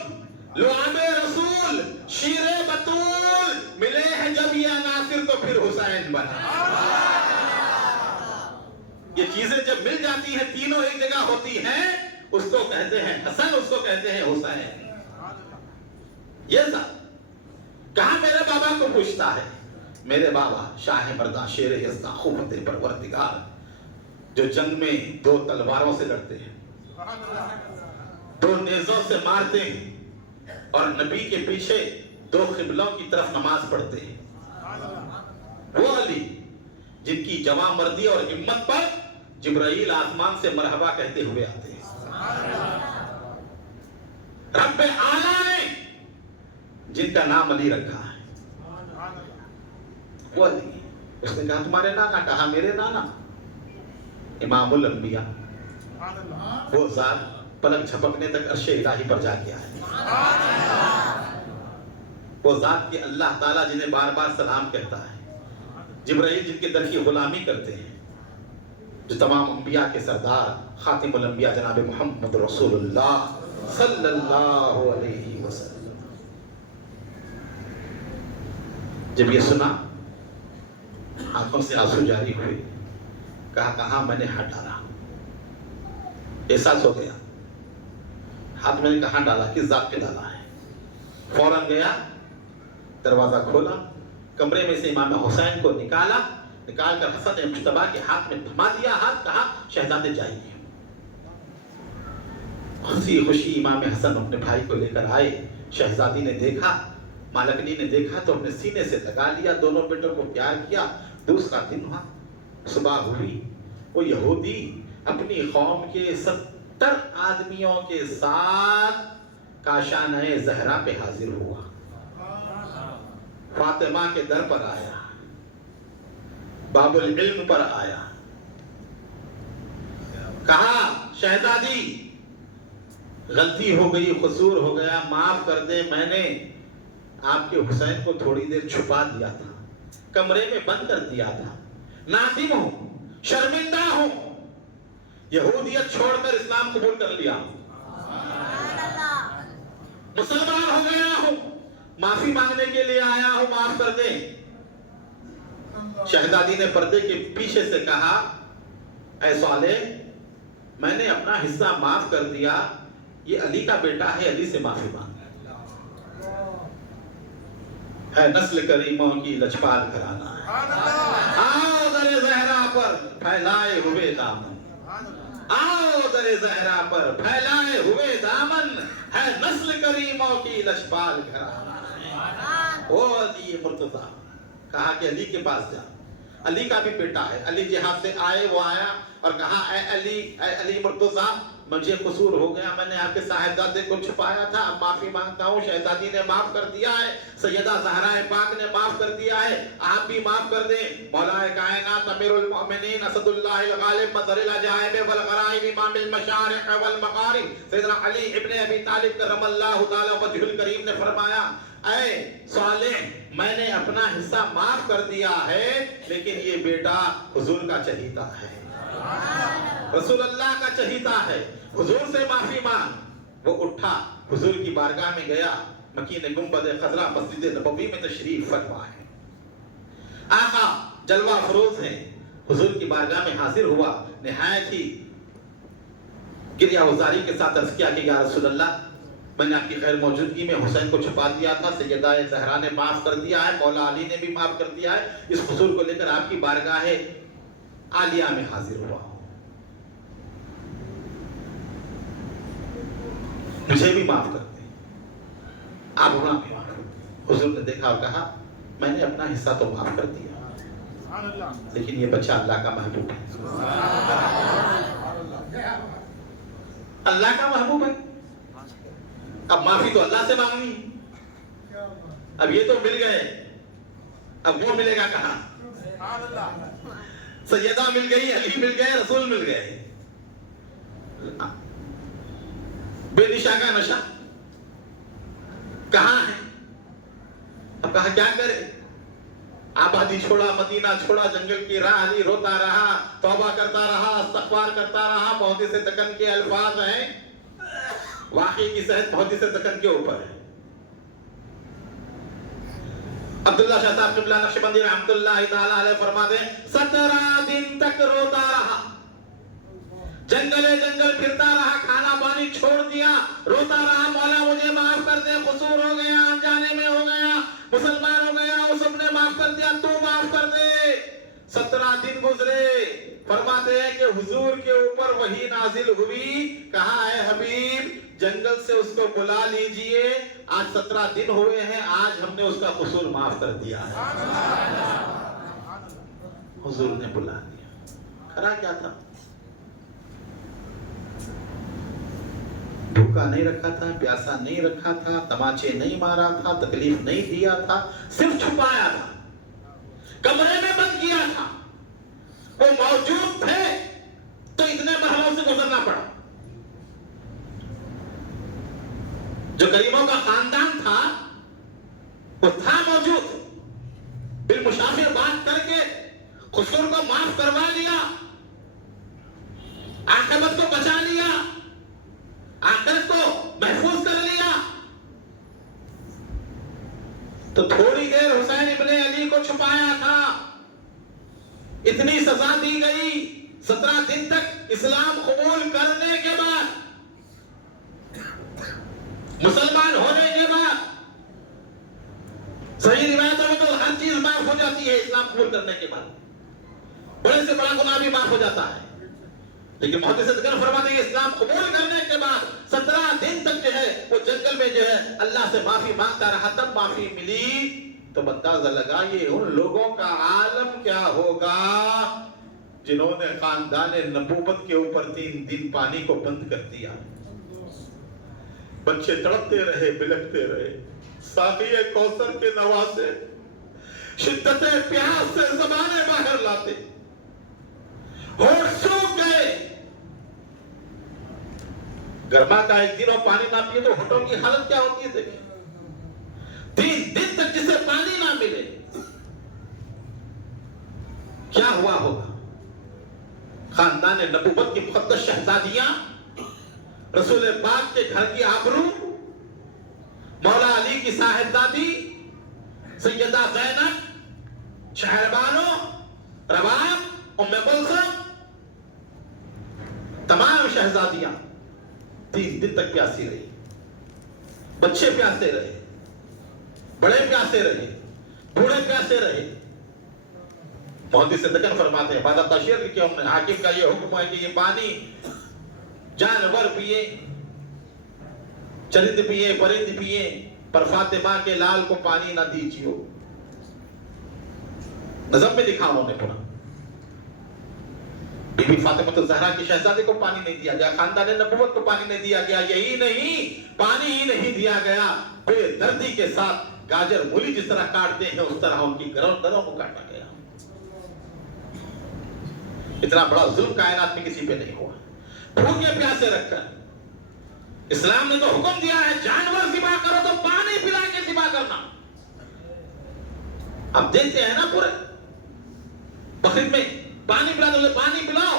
لعاب رسول شیر بطول ملے ہیں جب یہ عناصر تو پھر حسین بنا. یہ چیزیں جب مل جاتی ہیں تینوں ایک جگہ ہوتی ہیں, اس کو کہتے ہیں حسن, اس کو کہتے ہیں حسین. یہ ذات کہاں میرے بابا کو پوچھتا ہے. میرے بابا شاہ مردہ شیر یزداں قوت پروردگار جو جنگ میں 2 تلواروں سے لڑتے ہیں, 2 نیزوں سے مارتے ہیں اور نبی کے پیچھے 2 قبلوں کی طرف نماز پڑھتے ہیں. وہ علی جن کی جواں مردی اور ہمت پر جبرائیل آسمان سے مرحبا کہتے ہوئے آتے ہیں. رب اعلیٰ نے جن کا نام علی رکھا ہے وہ علی. اس نے کہا تمہارے نانا, کہا میرے نانا امام الانبیاء, وہ ذات پلک جھپکنے تک عرش الہی پر جا گیا ہے. وہ ذات کہ اللہ تعالیٰ جنہیں بار بار سلام کہتا ہے, جبرائیل جن کے در کی غلامی کرتے ہیں, جو تمام انبیاء کے سردار خاتم الانبیاء جناب محمد رسول اللہ صلی اللہ علیہ وسلم، جب یہ سنا آنکھوں سے آنسو جاری ہوئے، کہا کہاں میں نے ہاتھ ڈالا، احساس ہو گیا ہاتھ میں نے کہاں ڈالا، کس ذات پہ ڈالا ہے۔ فوراً گیا، دروازہ کھولا، کمرے میں سے امام حسین کو نکال کر حسن مجتبیٰ کے ہاتھ میں تھما دیا ہاتھ، کہا شہزادے جائیے۔ خوشی خوشی امام حسن اپنے بھائی کو لے کر آئے، شہزادی نے دیکھا، مالکنی نے دیکھا تو اپنے سینے سے لگا لیا، دونوں بیٹوں کو پیار کیا۔ دوسرا دن ہوا، صبح ہوئی، وہ یہودی اپنی قوم کے 70 آدمیوں کے ساتھ کاشانہ زہرا پہ حاضر ہوا، فاطمہ کے در پر آیا، باب العلم پر آیا، کہا شہزادی غلطی ہو گئی، قصور ہو گیا، معاف کر دے، میں نے آپ کے حسین کو تھوڑی دیر چھپا دیا تھا، کمرے میں بند کر دیا تھا، نادم ہوں، شرمندہ ہوں، یہودیت چھوڑ کر اسلام قبول کر لیا، مسلمان ہو گیا ہوں، معافی مانگنے کے لیے آیا ہوں، معاف کر دیں۔ شہزادی نے پردے کے پیچھے سے کہا اے صالح، میں نے اپنا حصہ معاف کر دیا، یہ علی کا بیٹا ہے، علی سے معافی مانگ ہے، نسل کریموں کی لجپال گھرانہ ہے، آؤ در زہرا پر پھیلائے ہوئے دامن، آؤ در زہرا پر پھیلائے ہوئے دامن، ہے نسل کریموں کی لجپال گھرانہ ہے۔ او علی مرتضیٰ، کہا کہ علی کے پاس جا، علی کا بھی بیٹا ہے، علی جہاد سے آئے، وہ آیا اور کہا اے علی مرتضیٰ، مجھے قصور ہو گیا، میں نے آپ کے صاحبزادے کو چھپایا تھا، اب معافی مانگتا ہوں۔ شہزادی نے معاف کر دیا ہے، سیدہ زہرا پاک نے معاف کر دیا ہے، آپ بھی معاف کر دیں۔ مولا کائنات امیر المؤمنین اسد اللہ الغالب مظہر العجائب والغرائب امام المشارق والمغارب سیدنا علی ابن ابی طالب کرم اللہ تعالی وجہ الکریم نے فرمایا اے صالح، میں نے اپنا حصہ معاف کر دیا ہے، لیکن یہ بیٹا حضور کا چہیتا ہے، رسول اللہ کا چہیتا ہے، حضور سے معافی مانگ۔ وہ اٹھا، حضور کی بارگاہ میں گیا، مکین گنبد خضرا مسجد نبوی میں تشریف فرما ہے، آقا جلوہ افروز ہیں، حضور کی بارگاہ میں حاضر ہوا، نہایت ہی گریہ وزاری کے ساتھ عرض کیا کہ یا رسول اللہ، میں نے آپ کی غیر موجودگی میں حسین کو چھپا دیا تھا، سیدہ زہرا نے معاف کر دیا ہے، مولا علی نے بھی معاف کر دیا ہے، اس قصور کو لے کر آپ کی بارگاہ عالیہ میں حاضر ہوا ہوں، مجھے بھی معاف کر دیں، آپ بھی معاف کر دیں۔ حضور نے دیکھا اور کہا میں نے اپنا حصہ تو معاف کر دیا، لیکن یہ بچہ اللہ کا محبوب ہے، اللہ کا محبوب ہے، اب معافی تو اللہ سے مانگنی، اب یہ تو مل گئے، اب وہ ملے گا کہاں؟ سیدہ مل گئی، علی مل گئے، رسول مل گئے، بے نشا کا نشہ کہاں ہے؟ اب کہا کیا کرے، آبادی چھوڑا، مدینہ چھوڑا، جنگل کی راہ لی، روتا رہا، توبہ کرتا رہا، استغفار کرتا رہا، محدث دکن کے الفاظ ہیں، واقعی کی صحت محدث دکن کے اوپر ہے۔ عبداللہ شاہ صاحب قبلہ نقشبندی رحمت اللہ تعالیٰ علیہ فرماتے ہیں 17 دن تک روتا رہا، جنگل پھرتا رہا، کھانا پانی چھوڑ دیا، روتا رہا، مولا مجھے معاف کر دے، قصور ہو گیا، انجانے میں ہو گیا، مسلمان ہو گیا، وہ سب نے معاف کر دیا، تو معاف کر دے۔ 17 دن گزرے، فرماتے ہیں کہ حضور کے اوپر وحی نازل ہوئی، کہا اے حبیب جنگل سے اس کو بلا لیجئے، آج 17 دن ہوئے ہیں، آج ہم نے اس کا قصور معاف کر دیا ہے۔ حضور نے بلا دیا، کرا کیا تھا؟ بھوکا نہیں رکھا تھا، پیاسا نہیں رکھا تھا، تماچے نہیں مارا تھا، تکلیف نہیں دیا تھا، صرف چھپایا تھا، کمرے میں بند کیا تھا، وہ موجود تھے تو اتنے مرحلوں سے گزرنا پڑا۔ جو کریموں کا خاندان تھا وہ تھا موجود، بالمشافر بات کر کے قصور کو معاف کروا لیا، عاقبت کو بچا لیا، آخرت کو محفوظ کر لیا. تو تھوڑی دیر حسین ابن علی کو چھپایا تھا، اتنی سزا دی گئی 17 دن تک اسلام قبول کرنے کے بعد، مسلمان ہونے کے بعد. صحیح روایتوں میں تو ہر چیز معاف ہو جاتی ہے اسلام قبول کرنے کے بعد، بڑے سے بڑا گناہ بھی معاف ہو جاتا ہے. لیکن محدث ذکر فرماتے ہیں اسلام قبول کرنے کے بعد 17 دن تک جو ہے وہ جنگل میں جو ہے اللہ سے معافی مانگتا رہا. تب معافی ملی. تو اندازہ لگائیے ان لوگوں کا عالم کیا ہوگا جنہوں نے خاندان نبوت کے اوپر 3 دن پانی کو بند کر دیا. بچے تڑپتے رہے، بلکتے رہے. ساقی کوثر کے نواسے شدت پیاس سے زبانیں باہر لاتے، ہوش سوکھ گئے. گرما کا ایک دن اور پانی نہ پیے تو ہونٹوں کی حالت کیا ہوتی ہے دیکھیں. 3 دن تک جسے پانی نہ ملے کیا ہوا ہوگا. خاندان نبوت کی مقدس شہزادیاں، رسول پاک کے گھر کی آبرو، مولا علی کی صاحبزادی سیدہ زینب، شہربانو، رباب، ام کلثوم، تمام شہزادیاں 3 دن تک پیاسی رہی. بچے پیاسے رہے، بڑے پیاسے رہے، بوڑھے پیاسے رہے. محدث ذکر فرماتے ہیں بعد تشریح کہ حاکم کا یہ حکم ہے کہ یہ پانی جانور پیے، چرند پیے، پرند پیے، پر فاطمہ کے لال کو پانی نہ دیجیے. نظم میں لکھا انہوں نے پورا. بی بی فاطمہ الزہرا کی شہزادی کو پانی نہیں دیا گیا، خاندان نبوت کو پانی نہیں دیا گیا. یہی نہیں، پانی ہی نہیں دیا گیا، بے دردی کے ساتھ گاجر مولی جس طرح کاٹتے ہیں اس طرح ان کی گردنوں کو کاٹا گیا. اتنا بڑا ظلم کائنات میں کسی پہ نہیں ہوا. بھوکے پیاسے رکھ کر اسلام نے تو حکم دیا ہے جانور ذبح کرو تو پانی پلا کے ذبح کرنا. اب دیکھتے ہیں نا پورے بقرعید میں پانی پلا دو، پانی پلاؤ،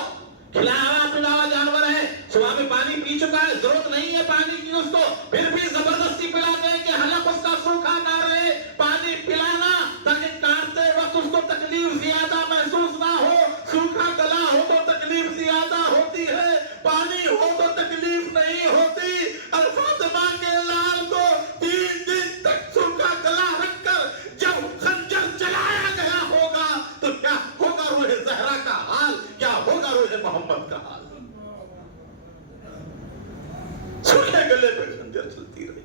کھلاوا پلاوا جانور ہے، صبح میں پانی پی چکا ہے، ضرورت نہیں ہے پانی کی اس کو، پھر بھی زبردستی پلاتے ہیں کہ حلق اس کا سوکھا نہ رہے. پانی پلانا تاکہ کاٹتے وقت اس کو تکلیف زیادہ محسوس نہ ہو. سوکھا گلا ہو تو تکلیف زیادہ ہوتی ہے، پانی ہو تو تکلیف نہیں ہوتی. الفاطمہ کے لال کو 3 دن تک سوکھا گلا رکھ کر جب خنجر چلایا گیا ہوگا تو کیا ہوگا روح زہرا کا حال، کیا ہوگا روح محمد کا حال. سوکھے گلے پہ خنجر چلتی رہی.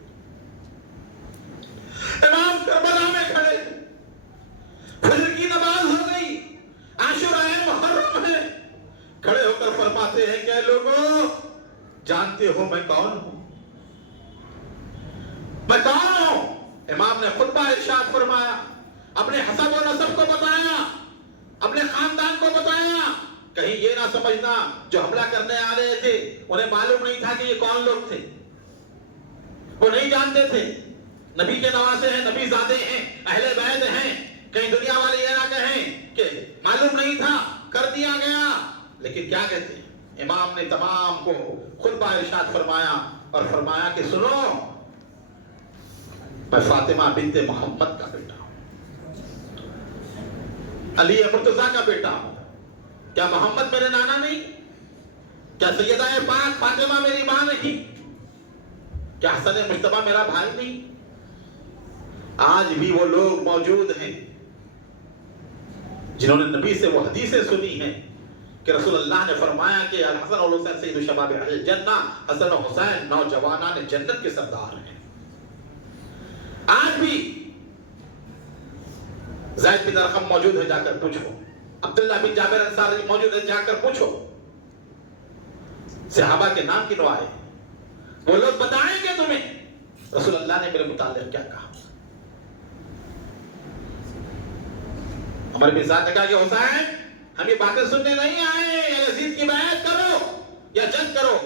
امام کربلا میں کھڑے، فجر کی نماز ہو گئی، عاشورہ محرم ہے. کھڑے ہو کر فرماتے ہیں کہ لوگوں جانتے ہو میں کون ہوں، میں کون ہوں. امام نے خطبہ ارشاد فرمایا، اپنے حسب و نسب کو بتایا، اپنے خاندان کو بتایا. کہیں یہ نہ سمجھنا جو حملہ کرنے آ رہے تھے انہیں معلوم نہیں تھا کہ یہ کون لوگ تھے، وہ نہیں جانتے تھے. نبی کے نواسے ہیں، نبی زادے ہیں، اہل بیت ہیں. کہیں دنیا والے یہ نہ کہیں کہ معلوم نہیں تھا کر دیا گیا. لیکن کیا کہتے ہیں، امام نے تمام کو خطبہ ارشاد فرمایا اور فرمایا کہ سنو، میں فاطمہ بنت محمد کا بیٹا ہوں، علی مرتضیٰ کا بیٹا ہوں. کیا محمد میرے نانا نہیں؟ کیا سیدہ پاک فاطمہ میری ماں نہیں؟ کیا حسن مجتبیٰ میرا بھائی نہیں؟ آج بھی وہ لوگ موجود ہیں جنہوں نے نبی سے وہ حدیثیں سنی ہیں کہ رسول اللہ نے فرمایا کہ الحسن والحسین سید شباب اہل الجنہ، حسن و حسین نوجوانان جنت کے سردار ہیں. آج بھی زید بن ارقم موجود ہے، جا کر پوچھو. عبداللہ بن جابر انصاری موجود ہے، جا کر پوچھو. صحابہ کے نام کی نوائے وہ لوگ بتائیں گے تمہیں رسول اللہ نے میرے متعلق کیا کہا. عمر بن سعد نے کہا کہ حسین ہم یہ باتیں سننے نہیں آئے، یا یزید کی بیعت کرو یا جنگ کرو.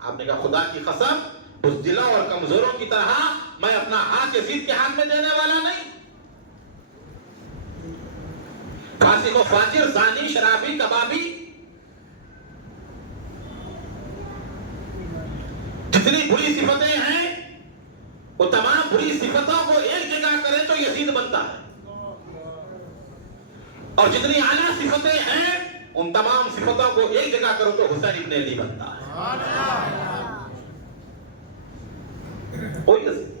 آپ نے کہا خدا کی قسم بزدلوں اور کمزوروں کی طرح میں اپنا ہاتھ یزید کے ہاتھ میں دینے والا نہیں. فاسق و فاجر، زانی، شرابی، کبابی جتنی بری صفتیں ہیں وہ تمام بری صفتوں کو ایک جگہ کرے تو یزید بنتا ہے، اور جتنی اعلیٰ صفتیں ہیں ان تمام صفتوں کو ایک جگہ کرو تو حسین ابن علی بنتا ہے۔ کوئی یزید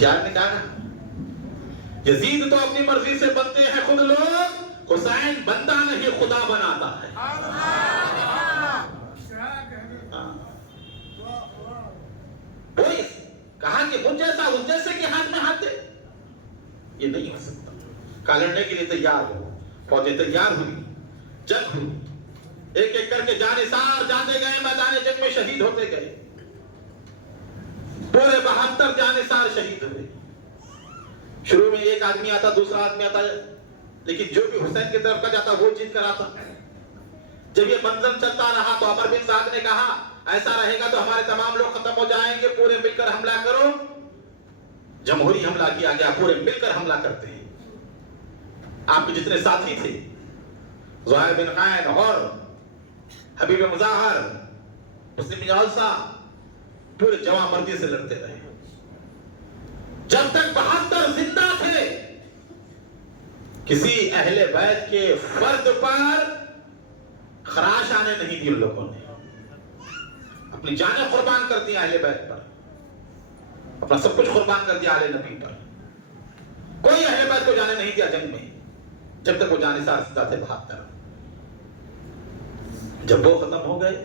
شاعر نے کہا نا، یزید تو اپنی مرضی سے بنتے ہیں خود لوگ، حسین بنتا نہیں خدا بناتا ہے۔ وہی کہا کہ مجھ جیسا اس جیسے کے ہاتھ میں ہاتھ دے، یہ نہیں ہو سکتا۔ کالڑنے کے لیے تیار ہو، فوجیں تیار ہوئی، جنگ ہوئی، ایک ایک کر کے جانثار جاتے گئے، میدان جنگ میں شہید ہوتے گئے، پورے 72 جانثار شہید ہوئے۔ شروع میں ایک آدمی آتا، دوسرا آدمی آتا، لیکن جو بھی حسین کی طرف کا جاتا وہ جیت کر آتا۔ جب یہ منظر چلتا رہا تو عمر بن سعد نے کہا ایسا رہے گا تو ہمارے تمام لوگ ختم ہو جائیں گے، پورے مل کر حملہ کرو۔ جمہوری حملہ کیا گیا، پورے مل کر حملہ کرتے ہیں۔ آپ کے جتنے ساتھی تھے، زہیر بن قین اور حبیب مظاہر، مسلم بن جالسہ، پورے جواں مردی سے لڑتے رہے جب تک 72 زندہ تھے۔ کسی اہل بیت کے فرد پر خراش آنے نہیں دی ان لوگوں نے، اپنی جانیں قربان کر دی اہل بیت پر، اپنا سب کچھ قربان کر دیا اہل نبی پر۔ کوئی اہل بیت کو جانے نہیں دیا جنگ میں جب تک وہ جانثار زندہ تھے 72۔ جب وہ ختم ہو گئے،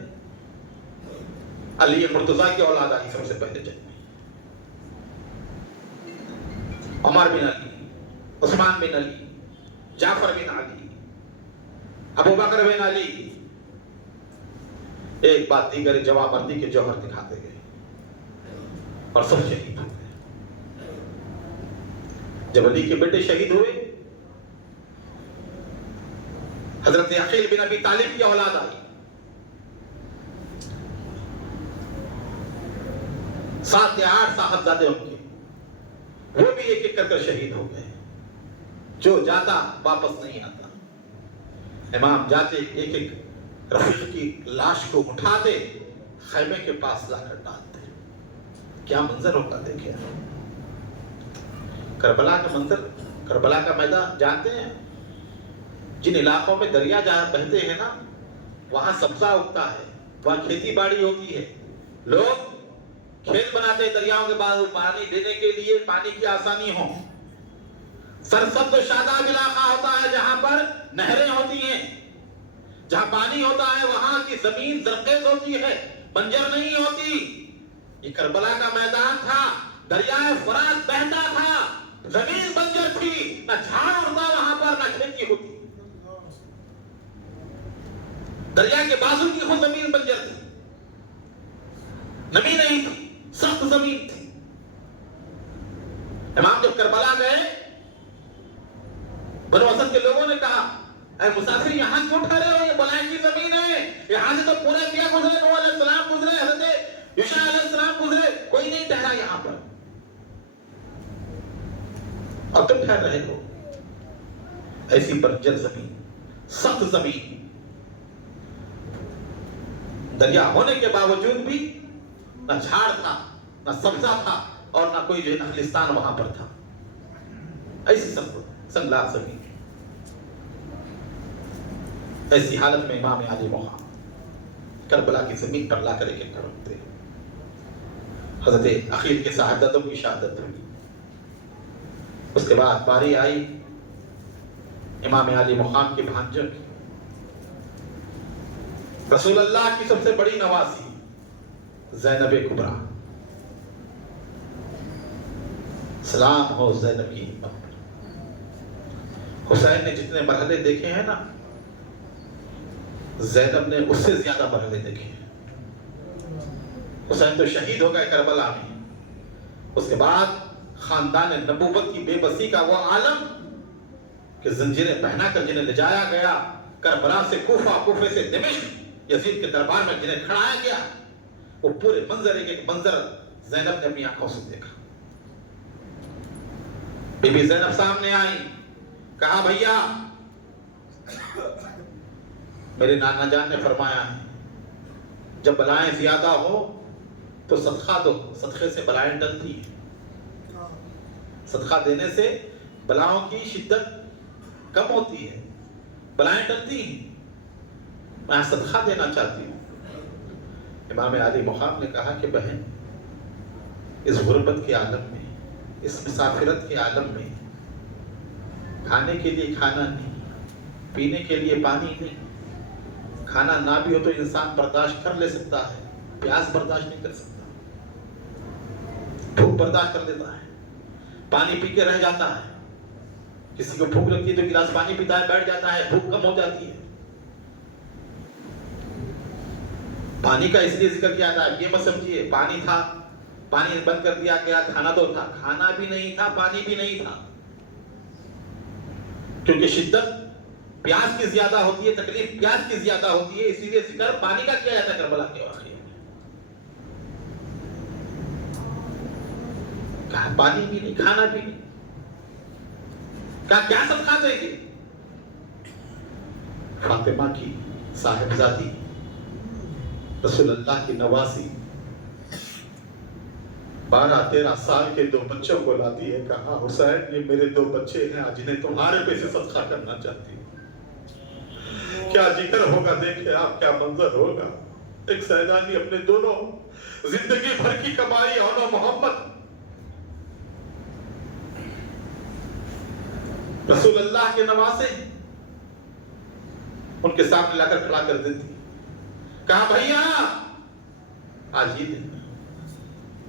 علی مرتضیٰ کی اولاد آئی سب سے پہلے جنگ میں، عمر بن علی، عثمان بن علی، جعفر بن علی، ابو بکر بن علی، ایک بات دیگر جواب مردی کے جوہر دکھاتے گئے اور سب شہید ہو گئے۔ جب علی کے بیٹے شہید ہوئے، حضرت عقیل بن ابی طالب کی اولاد آئی، 7 یا 8 صاحبزادے ان کے، وہ بھی ایک ایک کر شہید ہو گئے۔ جو جاتا واپس نہیں آتا۔ امام جاتے ایک ایک رفیق کی لاش کو اٹھاتے، خیمے کے پاس لا کر ڈالتے۔ کیا منظر ہوتا دیکھیں۔ کربلا کا منظر، کربلا کا میدان جانتے ہیں؟ جن علاقوں میں دریا جہاں بہتے ہیں نا، وہاں سبزہ اگتا ہے، وہاں کھیتی باڑی ہوتی ہے، لوگ کھیت بناتے ہیں دریاؤں کے بعد پانی دینے کے لیے، پانی کی آسانی ہو۔ سرسبز و شاداب علاقہ ہوتا ہے جہاں پر نہریں ہوتی ہیں، جہاں پانی ہوتا ہے وہاں کی زمین زرخیز ہوتی ہے، بنجر نہیں ہوتی۔ یہ کربلا کا میدان تھا، دریائے فرات بہتا تھا، زمین بنجر تھی، نہ جھاڑ اڑتا وہاں پر، نہ کھیتی ہوتی۔ دریا کے بازو کی خود زمین بنجر تھی، نمی نہیں تھی، سخت زمین تھی۔ امام جب کربلا گئے، بنو اسد کے لوگوں نے کہا اے مسافر یہاں کیوں ٹھہرے ہو؟ یہ بلائے کی زمین ہے، یہاں سے تو پورے انبیاء گزرے، نوح علیہ السلام گزرے، حضرت یوشع علیہ السلام گزرے، کوئی نہیں ٹھہرا یہاں پر، اب تم ٹھہر رہے ہو۔ ایسی بنجر زمین، سخت زمین، دریا ہونے کے باوجود بھی نہ جھاڑ تھا، نہ سبزہ تھا، اور نہ کوئی جو ہے نخلستان وہاں پر تھا۔ ایسی سنگلاخ زمین، ایسی حالت میں امام علی مقام کربلا کی زمین پر لا کر ایک ایک کر رکھتے۔ حضرت عقیل کے شہادتوں کی شہادت ہوئی، اس کے بعد باری آئی امام علی مقام کے بھانجوں کی، رسول اللہ کی سب سے بڑی نواسی زینب کبریٰ، سلام ہو زینب کی ہمت پر۔ حسین نے جتنے مرحلے دیکھے ہیں نا، زینب نے اس سے زیادہ مرحلے دیکھے ہیں۔ حسین تو شہید ہو گئے کربلا میں، اس کے بعد خاندان نبوت کی بے بسی کا وہ عالم کہ زنجیریں پہنا کر جنہیں لے جایا گیا کربلا سے کوفہ، کوفے سے دمشق، یزید کے دربار میں جنہیں کھڑایا گیا، وہ پورے منظر ایک منظر زینب نے اپنی آنکھوں سے دیکھا۔ بی بی زینب سامنے آئی، کہا بھیا میرے نانا جان نے فرمایا ہے جب بلائیں زیادہ ہو تو صدقہ دو، صدقے سے بلائیں ٹلتی ہیں. صدقہ دینے سے بلاؤں کی شدت کم ہوتی ہے، بلائیں ٹلتی ہیں. میں صدقہ دینا چاہتی ہوں. امام علی مقام نے کہا کہ بہن، اس غربت کے عالم میں، اس مسافرت کے عالم میں کھانے کے لیے کھانا نہیں، پینے کے لیے پانی نہیں. کھانا نہ بھی ہو تو انسان برداشت کر لے سکتا ہے، پیاس برداشت نہیں کر سکتا، بھوک برداشت کر لیتا ہے، پانی پی کے رہ جاتا ہے. کسی کو بھوک لگتی ہے تو گلاس پانی پیتا ہے، بیٹھ جاتا ہے، بھوک کم ہو جاتی ہے. پانی کا اس لیے ذکر کیا تھا، یہ مت سمجھیے پانی تھا، پانی بند کر دیا گیا، کھانا تو تھا. کھانا بھی نہیں تھا، پانی بھی نہیں تھا. کیونکہ شدت پیاس کی زیادہ ہوتی ہے، تکلیف پیاس کی زیادہ ہوتی ہے، اسی لیے ذکر پانی کا کیا جاتا ہے کربلا کے واقعے میں. کہا پانی بھی نہیں، کھانا بھی نہیں. کہا کیا صدقہ دیں گے؟ فاطمہ کی صاحبزادی، رسول اللہ کی نواسی، 12-13 سال کے 2 بچوں کو لاتی ہے. کہا حسین یہ میرے 2 بچے ہیں، آج انہیں تمہارے پیسے صدقہ کرنا چاہتی ہوں. کیا جگر ہوگا، دیکھیں آپ کیا منظر ہوگا. ایک سیدانی اپنے دونوں زندگی بھر کی کمائی اور محمد رسول اللہ کے نواسے ان کے سامنے لا کر کھڑا کر دیتی. کہا بھیا آج ہی دن.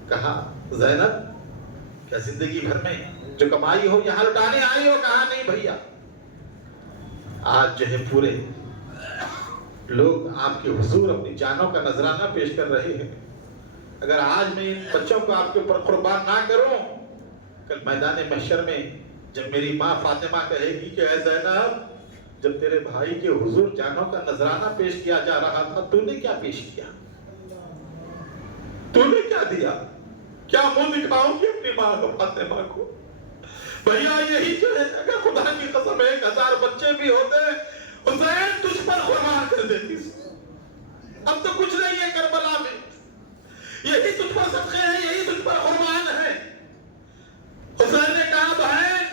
کہا زینب کیا زندگی بھر میں جو کمائی ہو یہاں لٹانے آئی ہو؟ کہا نہیں بھیا، آج جو ہے پورے لوگ آپ کے حضور اپنی جانوں کا نذرانہ پیش کر رہے ہیں. اگر آج میں ان بچوں کو آپ کے اوپر قربان نہ کروں، کل میدان محشر میں جب میری ماں فاطمہ کہے گی کہ اے زینب، جب تیرے بھائی کے حضور جانوں کا نذرانہ پیش کیا جا رہا تھا تو نے کیا پیش کیا؟ تو نے کیا دیا؟ کیا منہ دکھاؤں گی اپنی ماں کو، فاطمہ کو؟ بھیا یہی جو ہے، اگر خدا کی قسم 1000 بچے بھی ہوتے حسین تجھ پر قربان کر دیتی. اب تو کچھ نہیں ہے کربلا میں، یہی تجھ پر صدقے ہیں، یہی تجھ پر قربان ہے. حسین نے کہا بہن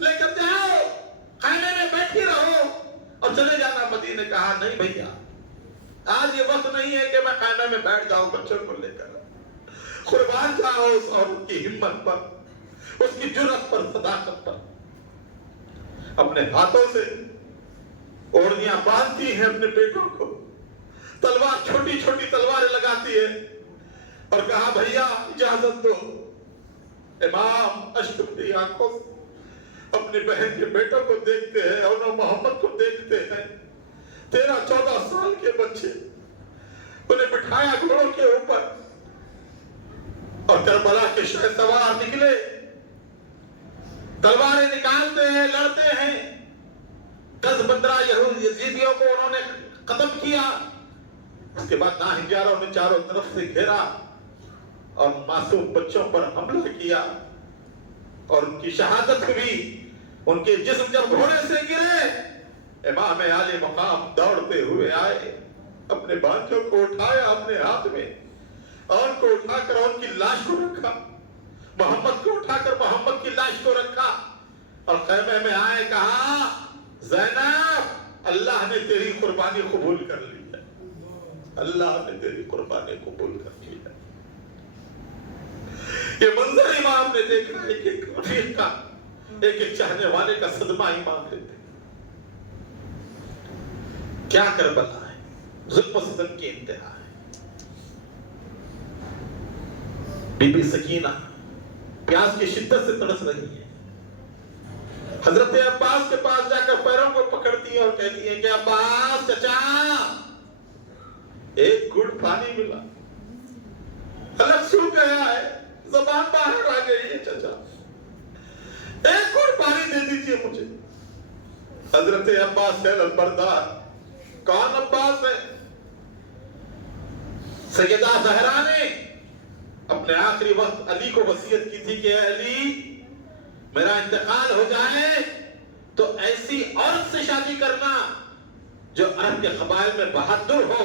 لے کر جاؤ، خیمے میں بیٹھی رہو اور چلے جانا مدینے. کہا نہیں بھیا، آج یہ وقت نہیں ہے کہ میں خیمے میں بیٹھ جاؤں بچوں کو لے کر. قربان جاؤ اس عورت کی ہمت پر، اس کی جرأت پر، صداقت پر. اپنے ہاتھوں سے اوڑھنیاں باندھتی ہیں اپنے بیٹوں کو، تلوار چھوٹی چھوٹی تلواریں لگاتی ہے اور کہا بھیا اجازت دو. امام اشرفی آنکھوں سے اپنی بہن کے بیٹوں کو دیکھتے ہیں اور محمد کو دیکھتے ہیں. 13-14 سال کے بچے، انہیں بٹھایا گھوڑوں کے اوپر اور کربلا کے شہ سوار نکلے. تلواریں نکالتے ہیں، لڑتے ہیں. 10-15 یزیدیوں کو انہوں نے قتل کیا. اس کے بعد ناہنجاروں نے چاروں طرف سے گھیرا اور معصوم بچوں پر حملہ کیا اور ان کی شہادت ہوئی. ان کے جسم جب گھوڑے سے گرے، امام علی مقام دوڑتے ہوئے آئے، اپنے بانجوں کو اٹھایا اپنے ہاتھ میں اور ان کو اٹھا کر ان کی لاش کو رکھا. محمد کو اٹھا کر محمد کی لاش کو رکھا اور خیمے میں آئے. کہا زینب اللہ نے تیری قربانی قبول کر لی ہے، اللہ نے تیری قربانی قبول کر لی ہے. یہ منظر امام نے دیکھا، ایک ایک رفیق کا، ایک ایک چاہنے والے کا صدمہ امام لیتے. کیا کربلا ہے، ظلم و ستم کی انتہا ہے. بی بی سکینہ پیاس کی شدت سے تڑس رہی ہے. حضرت عباس کے پاس جا کر پیروں کو پکڑتی ہیں اور کہتی ہیں کہ عباس چچا ایک گھٹ پانی ملا، حلق سوکھ گیا ہے، زبان باہر آ گئی ہے، چچا ایک گھٹ پانی دے دیجیے مجھے. حضرت عباس ہے لمبردار. کون عباس ہے؟ سیدہ زہرا نے اپنے آخری وقت علی کو وصیت کی تھی کہ اے علی میرا انتقال ہو جائے تو ایسی عورت سے شادی کرنا جو عرب کے قبائل میں بہادر ہو،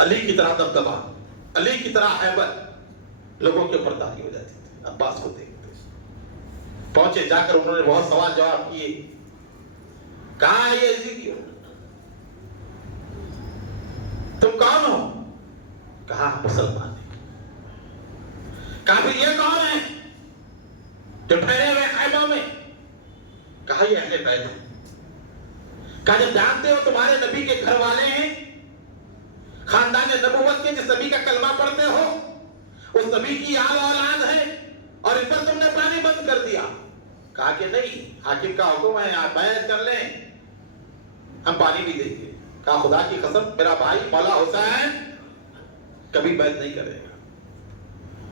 علی کی طرح دبدبا، علی کی طرح ہیبت لوگوں کے اوپر طاری ہو جاتی تھی عباس کو دیکھتے۔ پہنچے، جا کر انہوں نے بہت سوال جواب کیے، کہا یہ یزیدی ہو، تم کون ہو؟ کہا مسلمان ہیں۔ کہا پھر یہ کون ہے جو ٹھہرے ہوئے خیموں میں؟ کہا یہ اہل بیت ہے۔ کہا جب جانتے ہو تمہارے نبی کے گھر والے ہیں، خاندان نبوت کے، جس نبی کا کلمہ پڑھتے ہو اس نبی کی آل و اولاد ہے، اور اس پر تم نے پانی بند کر دیا؟ کہا کہ نہیں، حاکم کا حکم ہے، آپ بیعت کر لیں، ہم پانی بھی دیں گے۔ کہا خدا کی قسم میرا بھائی مولا حسین کبھی بیعت نہیں کرے گا۔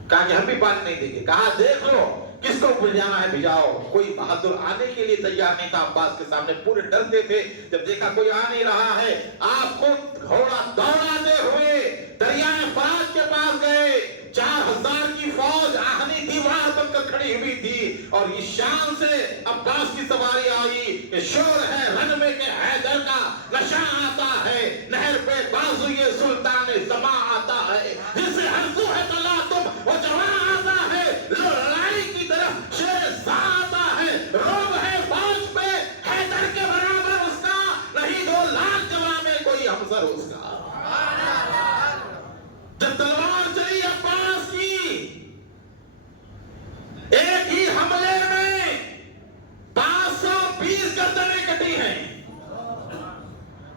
کہا کہ ہم بھی پانی نہیں دیں گے۔ کہا دیکھ لو کس کو بھجانا ہے بھجاؤ۔ کوئی بہادر آنے کے لیے تیار نہیں تھا عباس کے سامنے، پورے ڈرتے تھے۔ جب دیکھا کوئی آ نہیں رہا ہے، آپ خود گھوڑا دوڑاتے ہوئے دریائے فرات کے پاس گئے۔ 4000 کی فوج آہنی دیوار بن کر کھڑی ہوئی تھی، اور یہ شان سے عباس کی سواری آئی کہ شور ہے رنوے کے حیدر کا، نشاں آتا ہے نہر پہ بازو یہ سلطان زماں آتا ہے، جسے ہرزو ہے تلا تم وہ جوان آتا ہے، لڑائی کی طرف شیر زاد آتا ہے، روب ہے فوج پہ حیدر کے برابر اس کا، نہیں 2 لاکھ جوان میں کوئی افسر اس کا۔ جب تلوار چلی عباس کی، ایک ہی حملے میں 520 گردنیں کٹی ہیں۔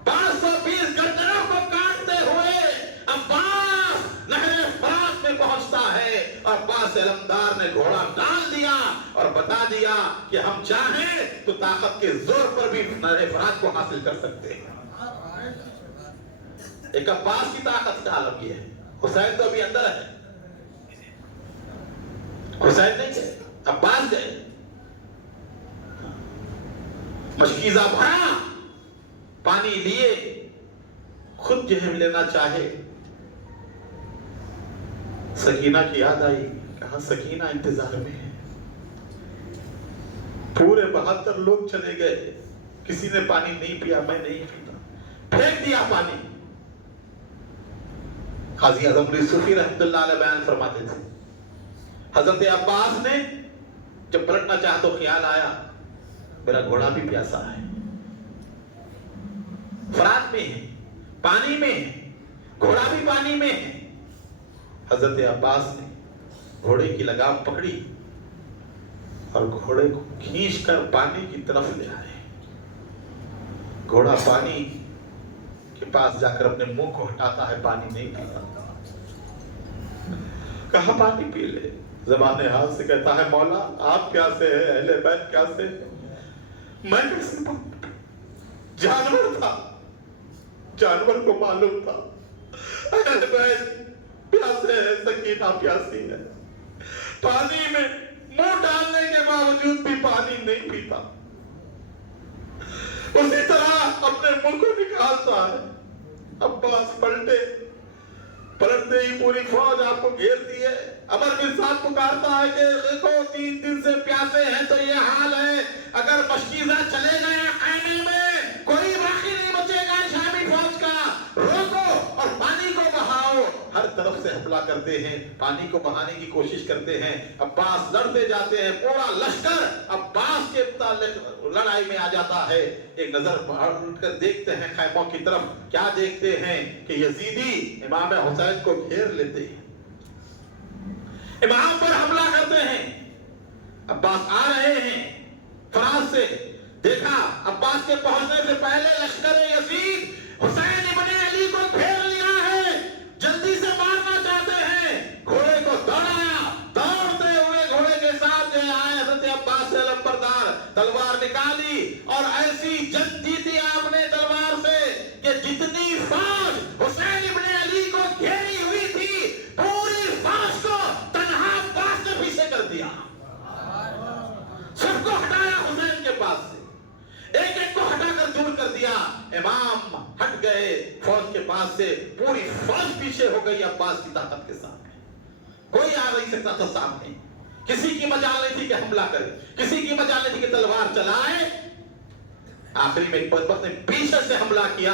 520 گردنوں کو کاٹتے ہوئے عباس نہر فرات میں پہنچتا ہے، اور عباس علمدار نے گھوڑا ڈال دیا اور بتا دیا کہ ہم چاہیں تو طاقت کے زور پر بھی نہر فرات کو حاصل کر سکتے ہیں۔ ایک عباس کی طاقت کا عالم یہ ہے۔ حسین تو ابھی اندر ہے، حسین نہیں گئے، عباس گئے۔ مشکیزہ بھرا، پانی لیے، خود جہم لینا چاہے، سکینہ کی یاد آئی، کہا سکینہ انتظار میں ہے۔ پورے 72 لوگ چلے گئے، کسی نے پانی نہیں پیا، میں نہیں پیتا، پھینک دیا پانی۔ قاضی اعظم علی صوفی رحمۃ اللہ علیہ بیان فرماتے تھے، حضرت عباس نے جب پلٹنا چاہا تو خیال آیا میرا گھوڑا بھی پیاسا ہے، فرات میں ہے، پانی میں ہے، گھوڑا بھی پانی میں ہے۔ حضرت عباس نے گھوڑے کی لگام پکڑی اور گھوڑے کو کھینچ کر پانی کی طرف لے آئے۔ گھوڑا پانی کے پاس جا کر اپنے منہ کو ہٹاتا ہے، پانی نہیں پیتا۔ کہا پانی پی لے، زبان حال سے کہتا ہے مولا آپ پیاسے ہیں، اہل بیت پیاسے ہیں، میں کیسے پانی؟ جانور تھا، جانور کو معلوم تھا اہل بیت پیاسے ہیں، سکینہ پیاسی ہے، پانی میں منہ ڈالنے کے باوجود بھی پانی نہیں پیتا، اسی طرح اپنے منہ کو نکالتا ہے۔ عباس پلٹتے ہی پوری فوج آپ کو گھیرتی ہے۔ عمر بن سعد پکارتا ہے کہ دیکھو 3 دن سے پیاسے ہیں تو یہ حال ہے، اگر مشکیزہ چلے گئے خیمے میں کوئی باقی نہیں بچے گا شامی فوج کا، روکو اور پانی کو بہاؤ۔ ہر طرف سے حملہ کرتے ہیں، پانی کو بہانے کی کوشش کرتے ہیں، عباس لڑتے جاتے ہیں، پورا لشکر عباس کے لڑائی میں آ جاتا ہے۔ ایک نظر اٹھ کر دیکھتے ہیں خیموں کی طرف، کیا دیکھتے ہیں کہ یزیدی امام حسین کو گھیر لیتے ہیں، امام پر حملہ کرتے ہیں۔ عباس آ رہے ہیں فرات سے، دیکھا عباس کے پہنچنے سے پہلے لشکر یزید حسین ابن علی کو گھیر لیا ہے، جلدی سے مارنا چاہتے ہیں۔ گھوڑے کو دوڑایا، دوڑتے ہوئے گھوڑے کے ساتھ آئے حضرت عباس سے لمبردار، تلوار نکالی اور ایسی جنگ جیتی آپ نے تلوار سے کہ جتنی فوج حسین ابن علی کو گھیری ہوئی تھی پوری فوج کو تنہا عباس نے پیچھے کر دیا، سب کو ہٹایا حسین کے پاس سے، ایک ایک کو ہٹا کر دور کر دیا۔ امام ہٹ گئے فوج کے پاس سے، پوری فوج پیچھے ہو گئی عباس کی طاقت کے سامنے، کوئی آ نہیں سکتا تھا سامنے، کسی کی مجال نہیں تھی کہ حملہ کرے، کسی کی مجال نہیں تھی کہ تلوار چلائے۔ آخری میں ایک بدبخت نے پیچھے سے حملہ کیا،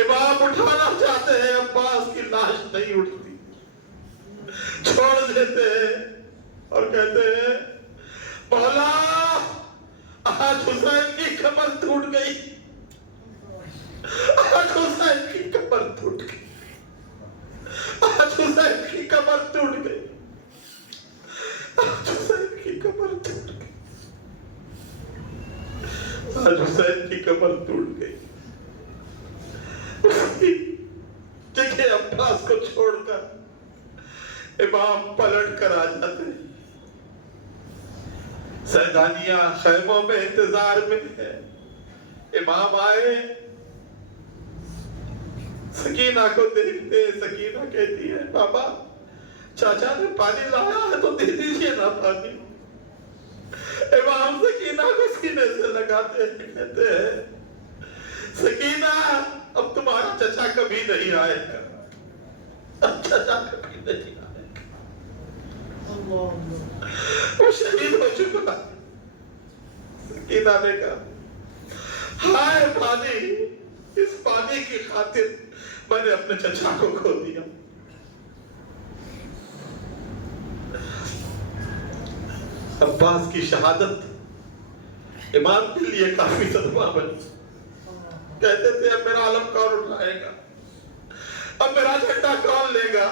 امام اٹھانا چاہتے ہیں، عباس کی لاش نہیں اٹھتی، چھوڑ دیتے ہیں اور کہتے ہیں مولا آج حسین کی کمر ٹوٹ گئی، آج حسین کی کمر ٹوٹ گئی، آج حسین کی کمر ٹوٹ گئی، آج حسین کی کمر ٹوٹ گئی، آج حسین کی کمر ٹوٹ گئی۔ دیکھیں عباس کو چھوڑ کر امام پلٹ کر آ جاتے ہیں، سیدانیہ خیموں میں انتظار میں ہے، امام آئے، سکینہ کو دیکھتے، سکینہ کہتی ہے بابا چاچا نے پانی لایا ہے تو دے دیجئے نا پانی۔ امام سکینہ کو سینے سے لگاتے ہیں، کہتے ہیں سکینہ اب تمہارا چچا کبھی نہیں آئے گا، اب چچا کبھی نہیں آئے گا، وہ شہید ہو چکا۔ سکینہ نے کہا ہائے پانی، اس پانی کی خاطر میں نے اپنے چچا کو کھو دیا۔ عباس کی شہادت امام کے لیے کافی صدمہ بنی، کہتے تھے اب میرا علم کون اٹھائے گا، اب میرا جھنڈا کون لے گا،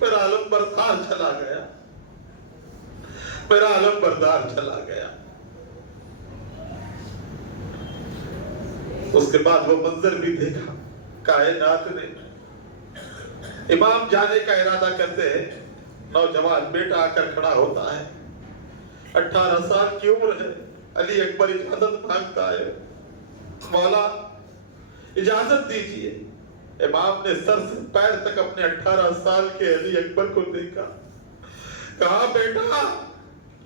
میرا علم بردار چلا گیا، میرا علم بردار چلا گیا۔ اس کے بعد وہ منظر بھی دیکھا، کائنات نے امام جانے کا ارادہ کرتے ہیں، نوجوان بیٹا آ کر کھڑا ہوتا ہے، 18 سال کی عمر ہے، علی اکبر اجازت مانگتا ہے، مولا اجازت دیجئے۔ امام نے سر سے پیر تک اپنے 18 سال کے علی اکبر کو دیکھا، کہا بیٹا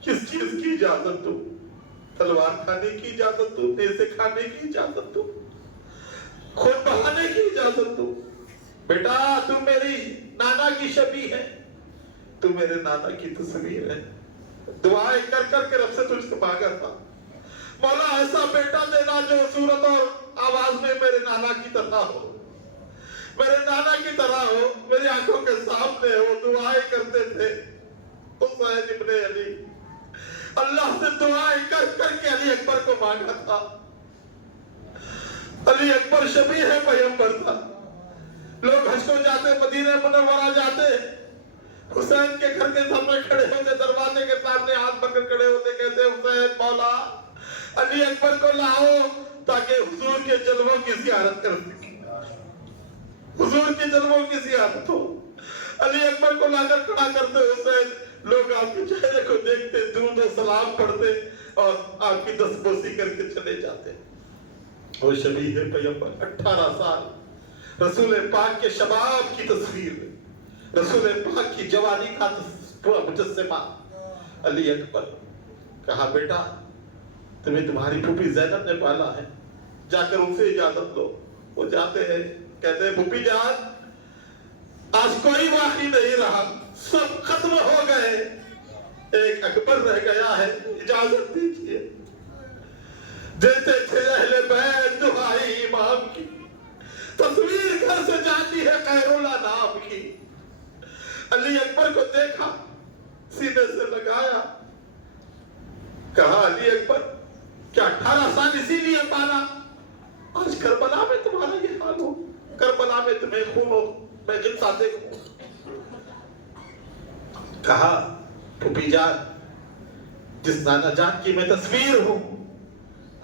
کس چیز کی اجازت دوں، تلوار کھانے کی اجازت دوں، نیزے کھانے کی اجازت دوں، خون بہانے کی اجازت دوں؟ بیٹا تو میری نانا کی شبیہ ہے، تو میرے نانا کی تصویر ہے، دعائیں کر کر کے رب سے تجھ کو مانگا تھا، مولا ایسا بیٹا دینا جو صورت اور آواز میں میرے نانا کی طرح ہو، میرے نانا کی طرح ہو، میری آنکھوں کے سامنے ہو۔ دعائیں کرتے تھے حسین ابن علی، اللہ سے دعائیں کر کر کے علی اکبر کو مانگا تھا۔ علی اکبر شبیہ پیغمبر تھا، لوگ حج کو جاتے، مدینہ منورہ جاتے، حسین کے گھر کے سامنے کھڑے ہوتے، دروازے کے سامنے ہاتھ پکڑ کھڑے ہوتے، کہتے حسین مولا علی اکبر کو لاؤ تاکہ حضور کے جلووں کی زیارت کر سکیں، حضور کے جلووں کی زیارت ہو۔ علی اکبر کو لا کر کھڑا کرتے، حسین لوگ آپ کے چہرے کو دیکھتے، درود و سلام پڑھتے اور آپ کی دستبوسی کر کے چلے جاتے۔ وہ شبیہ پیغمبر 18 سال، رسول پاک کے شباب کی تصویر، رسول پاک کی جوانی کا پورا مجسمہ علی اکبر۔ کہا بیٹا تمہیں تمہاری پھوپھی زینب نے پالا ہے، جا کر ان سے اجازت لو۔ وہ جاتے ہیں، کہتے ہیں پھوپھی جان آج کوئی باقی نہیں رہا، سب ختم ہو گئے، ایک اکبر رہ گیا ہے، اجازت دیجیے۔ دیتے تھے اہل بیت دعائی امام کی، تصویر گھر سے جاتی ہے خیر اللہ نام کی۔ علی اکبر کو دیکھا، سینے سے لگایا، کہا علی اکبر کیا 18 سال اسی لیے پالا، آج کربلا میں تمہارا یہ حال ہو، کربلا میں تمہیں خون ہو، میں غصہ دیکھوں۔ کہا پھوپھی جان جس نانا جان کی میں تصویر ہوں،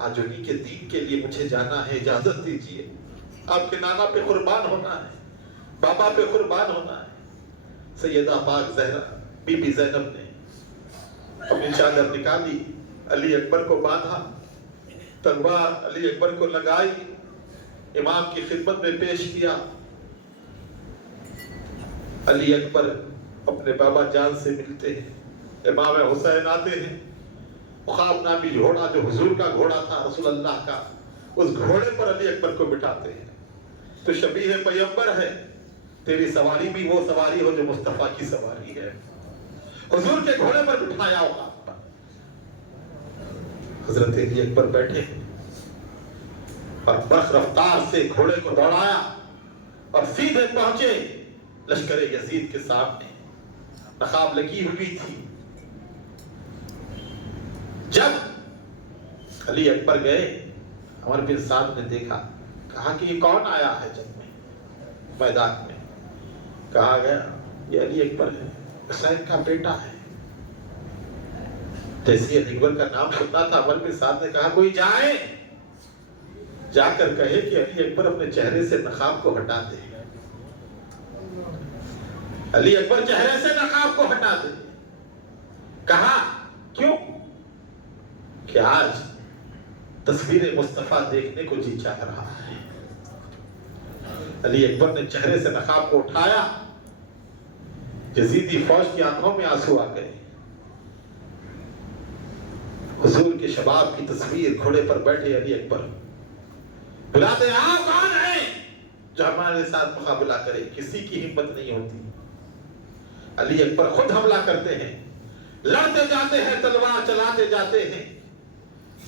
آج انہی کے دین کے لیے مجھے جانا ہے، اجازت دیجیے۔ آپ کے نانا پہ قربان ہونا ہے، بابا پہ قربان ہونا ہے۔ سیدہ پاک زہرا بی بی زینب نے اپنی چادر نکالی، علی اکبر کو باندھا، تلوار علی اکبر کو لگائی، امام کی خدمت میں پیش کیا۔ علی اکبر اپنے بابا جان سے ملتے ہیں، امام حسین آتے ہیں، خواب نامی گھوڑا جو حضور کا گھوڑا تھا رسول اللہ کا، اس گھوڑے پر علی اکبر کو بٹھاتے ہیں۔ تو شبیہ پیغمبر ہے، تیری سواری بھی وہ سواری ہو جو مصطفیٰ کی سواری ہے، حضور کے گھوڑے پر بٹھایا ہوگا۔ حضرت علی اکبر بیٹھے، اور برق رفتار سے گھوڑے کو دوڑایا اور سیدھے پہنچے لشکر یزید کے سامنے. نقاب لگی ہوئی تھی. جب علی اکبر گئے، عمر بن سعد نے دیکھا، کہا کہ یہ کون آیا ہے جنگ میں، میدان میں؟ کہا گیا یہ علی اکبر ہے، حسین کا بیٹا ہے. جیسے علی اکبر کا نام سننا تھا، عمر بن سعد نے کہا کوئی جائے، جا کر کہے کہ علی اکبر اپنے چہرے سے نقاب کو ہٹا دے. علی اکبر چہرے سے نقاب کو ہٹا دے. کہا کیوں؟ کہ آج تصویر مصطفیٰ دیکھنے کو جی چاہ رہا ہے. علی اکبر نے چہرے سے نقاب کو اٹھایا. یزیدی فوج کی آنکھوں میں آنسو آ گئے. حضور کے شباب کی تصویر، گھوڑے پر بیٹھے علی اکبر. بلاتے آؤ کون ہے جو ہمارے ساتھ مقابلہ کرے. کسی کی ہمت نہیں ہوتی. علی اکبر خود حملہ کرتے ہیں، لڑتے جاتے ہیں، تلوار چلاتے جاتے ہیں.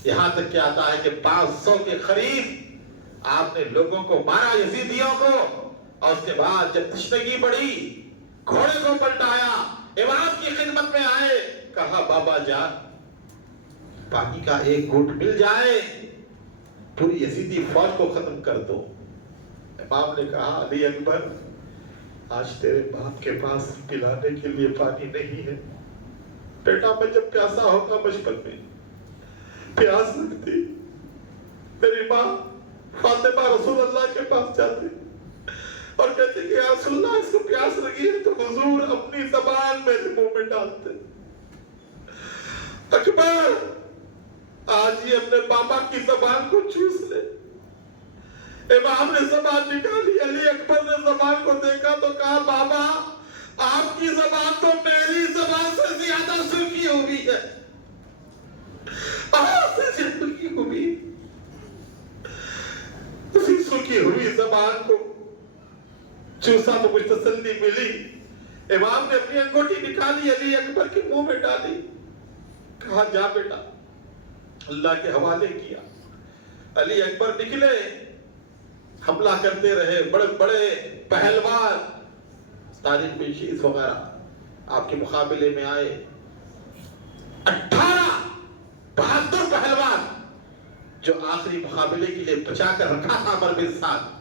یہاں تک کہ آتا ہے کہ 500 کے قریب آپ نے لوگوں کو مارا، یزیدیوں کو. اور اس کے بعد جب تشنگی بڑھی، گھوڑے کو پلٹایا، امام کی خدمت میں آئے، کہا بابا جان پانی کا ایک گھونٹ مل جائے پوری یزیدی فوج کو ختم کر دو. امام نے کہا علی اکبر آج تیرے باپ کے پاس پلانے کے لیے پانی نہیں ہے. بیٹا میں جب پیاسا ہوگا بچپن میں پیاس لگتی، میری ماں فاطمہ رسول اللہ کے پاس جاتی اور کہتے کہ یا رسول اللہ اس کو پیاس لگی ہے، تو حضور اپنی زبان میرے منہ میں ڈالتے. اکبر آج یہ اپنے بابا کی زبان کو چوس لے. امام نے زبان نکالی. علی اکبر نے زبان کو دیکھا تو کہا بابا آپ کی زبان تو میری زبان سے زیادہ سوکھی ہوئی ہے. اسی سوکھی ہوئی زبان کو چوسا تو کچھ تسلی ملی. امام نے اپنی انگوٹھی نکالی، علی اکبر کے منہ میں ڈالی، کہا جا بیٹا، اللہ کے حوالے کیا. علی اکبر نکلے، حملہ کرتے رہے. بڑے بڑے پہلوان تاریخ میں شیز وغیرہ آپ کے مقابلے میں آئے. 18 بہادر پہلوان جو آخری مقابلے کے لیے بچا کر رکھا تھا عمر بن سعد،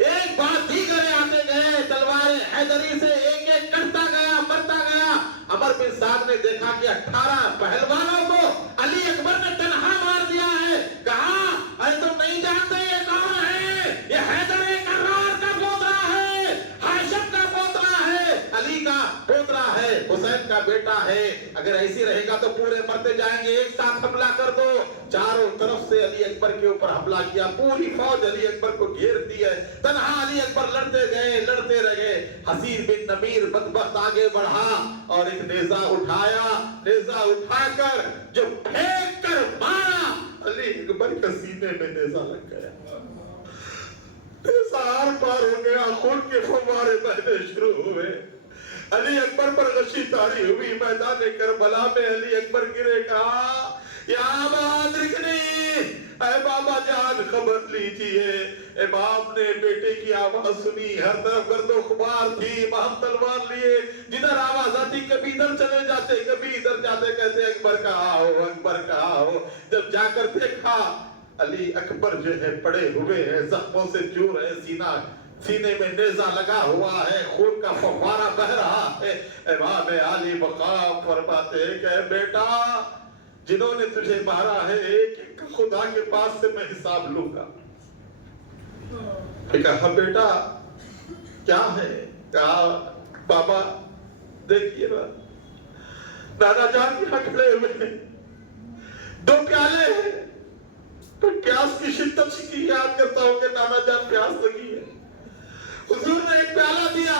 ایک بعد دیگرے آتے گئے، تلواریں حیدری سے ایک ایک کٹتا گیا، مرتا گیا. عمر بن سعد نے دیکھا کہ 18 پہلوانوں کو علی اکبر نے تنہا مار دیا ہے. کہا اے تم نہیں جانتے یہ کون ہے؟ یہ حیدر کرار کا پوترا ہے، ہاشم کا پوترا ہے، علی کا پوترا ہے، حسین کا بیٹا ہے. اگر ایسی رہے گا تو پورے مرتے جائیں گے، ایک ساتھ حملہ کر دو. چاروں طرف سے علی اکبر کے اوپر حملہ کیا. پوری فوج علی اکبر کو گھیرتی ہے. تنہا علی اکبر لڑتے گئے، لڑتے رہے. حسین بن نمیر بدبخت آگے بڑھا اور ایک نیزہ اٹھایا. نیزہ اٹھا کر جو پھینک کر مارا، علی اکبر کے سینے میں نیزہ لگ گیا. نیزہ آر پار ہو گیا، خون کے فوارے بہنے شروع ہوئے. علی اکبر پر غشی تاری ہوئی. میدان کربلا میں علی اکبر گرے. کہا یا ابا ادرکنی، اے بابا جان خبر لیجیے. امام نے بیٹے کی آواز سنی، ہر طرف گرد و غبار تھی. امام تلوار لیے، جدھر آواز آتی کبھی ادھر چلے جاتے، کبھی ادھر جاتے، کہتے اکبر کہاں ہو، اکبر کہاں ہو. جب جا کر دیکھا علی اکبر جو ہے پڑے ہوئے ہیں، زخموں سے چور ہے، سینے میں نیزہ لگا ہوا ہے، خون کا فوارہ بہ رہا ہے. امام عالی مقام فرماتے ہیں کہ بیٹا جنہوں نے تجھے مارا ہے، ایک خدا کے پاس سے میں حساب لوں گا. کہا بیٹا کیا ہے؟ کہا بابا دیکھیے نا، نانا جان یہاں کھڑے ہوئے ہیں، 2 پیالے ہیں. تو پیاس کی شدت کی یاد کرتا ہوں کہ نانا جان پیاس لگی ہے. حضور نے ایک پیالہ دیا،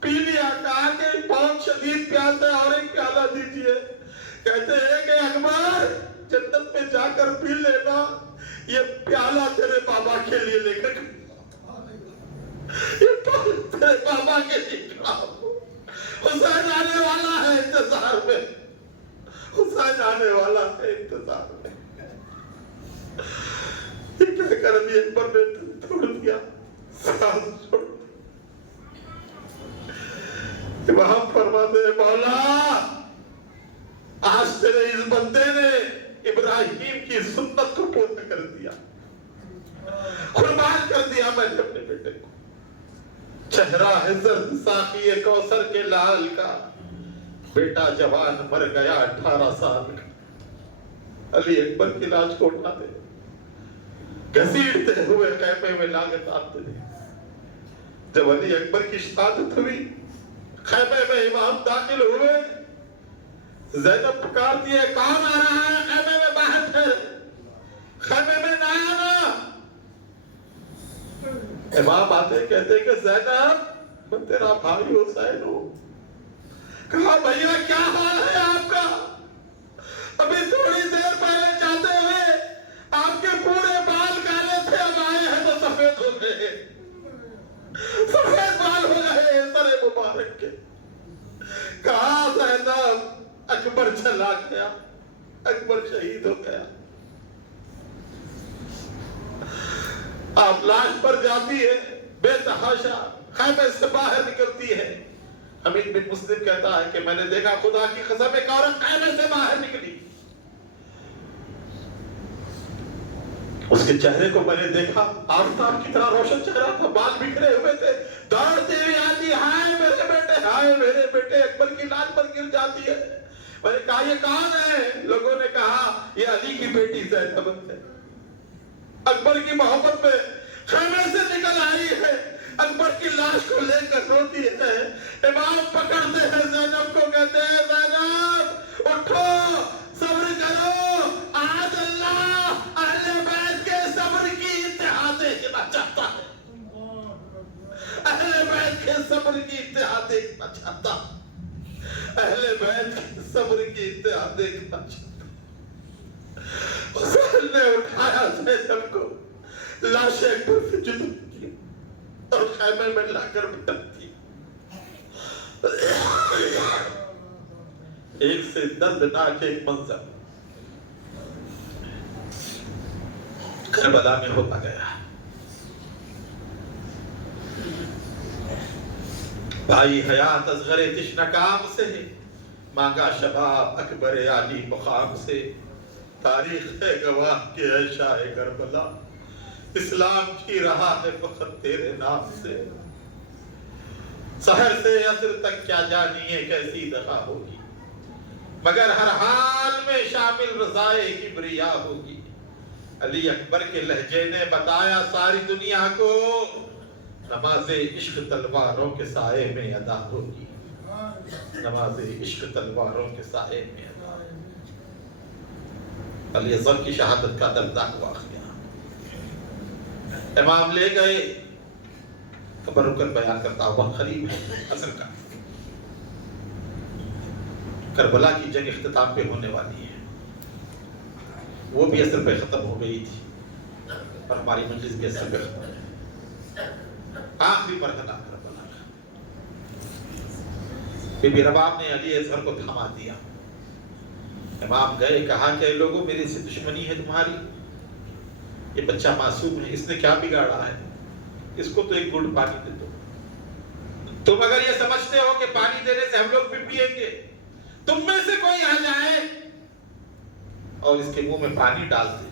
پی لیا. کہا کہ بہت شدید پیاس ہے اور ایک پیالہ دیجیے. کہتے ہیں کہ اکبر جنت میں جا کر پی لینا، یہ پیالہ تیرے بابا کے لیے لے کر، یہ تیرے بابا کے لیے. حسین آنے والا ہے انتظار میں، حسین آنے والا ہے انتظار میں. یہ کہہ کر علی نے دل توڑ دیا، سانس چھوڑ دی۔ امام فرماتے ہیں مولا آج تیرے اس بندے نے ابراہیم کی سنت کو پورا کر دیا، قربان کر دیا میں نے اپنے بیٹے کو۔ چہرہ ہے زرد ساقی کوثر کے لال کا، بیٹا جوان مر گیا 18 سال کا۔ علی اکبر کی لاش کو اٹھاتے گھسیٹتے ہوئے خیمے میں لاگت آتے تھے۔ جب علی اکبر کی شہادت ہوئی، خیمے میں امام داخل ہوئے، زینب پکارتی ہے کون آ رہا ہے؟ خیمے میں باہر ٹھہرے، خیمے میں نہ آنا۔ امام آتے کہتے کہ زینب میں تیرا بھائی حسین ہوں۔ کہا بھیا کیا حال ہے آپ کا؟ ابھی تھوڑی دیر پہلے جاتے ہوئے آپ کے پورے بال کالے تھے، اب آئے ہیں تو سفید ہو گئے، سفید بال ہو گئے سر مبارک کے۔ کہا زینب اکبر چلا گیا، اکبر شہید ہو گیا۔ آپ لاش پر جاتی ہے، بے تحاشا خیمے سے باہر نکلتی ہے۔ حمید بن مسلم کہتا ہے کہ میں نے دیکھا خدا کی قسم ایک عورت خیمے سے باہر نکلی، اس کے چہرے کو میں نے دیکھا آفتاب کی طرح روشن چہرہ تھا، بال بکھرے ہوئے تھے، دوڑتے ہوئے آتی، ہائے میرے بیٹے، ہائے میرے بیٹے، اکبر کی لاش پر گر جاتی ہے۔ میں نے کہا یہ کون ہے؟ لوگوں نے کہا یہ علی کی بیٹی زینب ہے۔ اکبر کی محبت میں خیمے سے نکل آئی ہے، اکبر کی لاش کو لے کر روتی ہے۔ امام پکڑتے ہیں زینب کو، کہتے ہیں زینب اٹھو، صبر کرو، آج اللہ اہل بیت کے صبر کی انتہا دیکھنا چاہتا ہے، اہل بیت کے صبر کی انتہا دیکھنا چاہتا ہے، اہل بیت کے صبر کی انتہا دیکھنا چاہتا ہے۔ حسین نے اٹھایا زینب کو، لاش اکبر سے جدا کی اور خیمے میں لا کر بٹھا دی۔ ایک سے دردناک ایک منظر کربلا میں ہوتا گیا۔ بھائی حیات اصغر تشنکام سے مانگا شباب اکبر علی مقام سے، تاریخ ہے گواہ کہ اے شاہ کربلا اسلام کی رہا ہے فخر تیرے نام سے۔ سحر سے عصر تک کیا جانیے کیسی دغا ہوگی، مگر ہر حال میں شامل رضائے کبریا ہوگی۔ علی اکبر کے لہجے نے بتایا ساری دنیا کو، نماز عشق تلواروں کے سائے میں ادا ہوگی، نماز عشق تلواروں کے سائے میں ادا ہوگی۔ علی اصغر کی شہادت کا دردناک واقعہ امام لے گئے، خبر رکن بیان کرتا ہوا قریب ہے عصر کا، کربلا کی جنگ اختتام پہ ہونے والی ہے، وہ بھی عصر پہ ختم ہو گئی تھی اور ہماری مجلس بھی عصر پہ ختم ہے۔ آخری مرحلہ کربلا کا، بی بی رباب نے علی اصغر کو تھما دیا۔ امام گئے، کہا کہ لوگوں میری سے دشمنی ہے تمہاری، یہ بچہ معصوم ہے، اس نے کیا بگاڑا ہے، اس کو تو ایک گھونٹ پانی دے دو۔ تم اگر یہ سمجھتے ہو کہ پانی دینے سے ہم لوگ بھی پیئیں گے، تم میں سے کوئی آ جائے اور اس کے منہ میں پانی ڈال دے،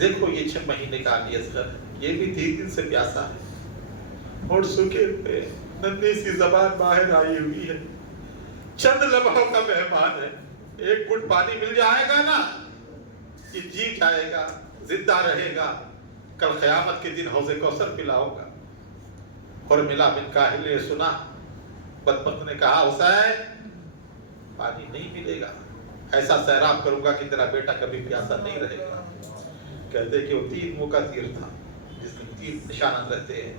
دیکھو یہ 6 مہینے کا علی اصغر ہے، یہ بھی 3 دن سے پیاسا ہے، اور سوکھے ہوئے ننھی سی زبان باہر آئی ہوئی ہے، چند لمحوں کا مہمان ہے، ایک گھونٹ پانی مل جائے گا نا، یہ جی جائے گا، زندہ رہے گا، کل قیامت کے دن حوض کوثر پلاؤ گا۔ اور ملا بن کاہل نے سنا، بدبخت نے کہا حسین پانی نہیں ملے گا، ایسا سیراب کروں گا کہ تیرا بیٹا کبھی پیاسا نہیں رہے گا۔ کہتے کہ وہ 3 منہ کا تیر تھا جس میں 3 نشانات رہتے ہیں،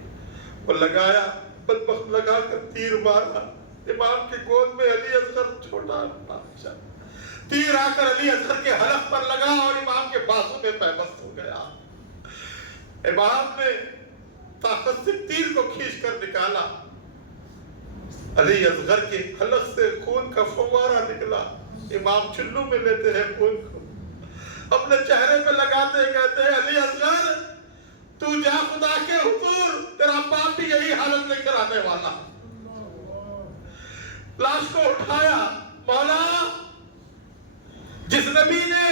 وہ لگایا، بدبخت لگا کر تیر مارا، امام کی گود میں علی اصغر چھوٹا بچہ، تیر آ کر علی اصغر کے حلق پر لگا اور امام کے بازو میں پیوست ہو گیا۔ امام نے طاقت سے تیر کو کھینچ کر نکالا، علی اصغر کے حلق سے خون کا فوارہ نکلا، امام چلو میں لیتے ہیں خون کو، اپنے چہرے پہ لگاتے کہتے ہیں علی اصغر جا خدا کے حضور، تیرا باپ بھی یہی حالت لے کر آنے والا۔ لاش کو اٹھایا، مولا جس نبی نے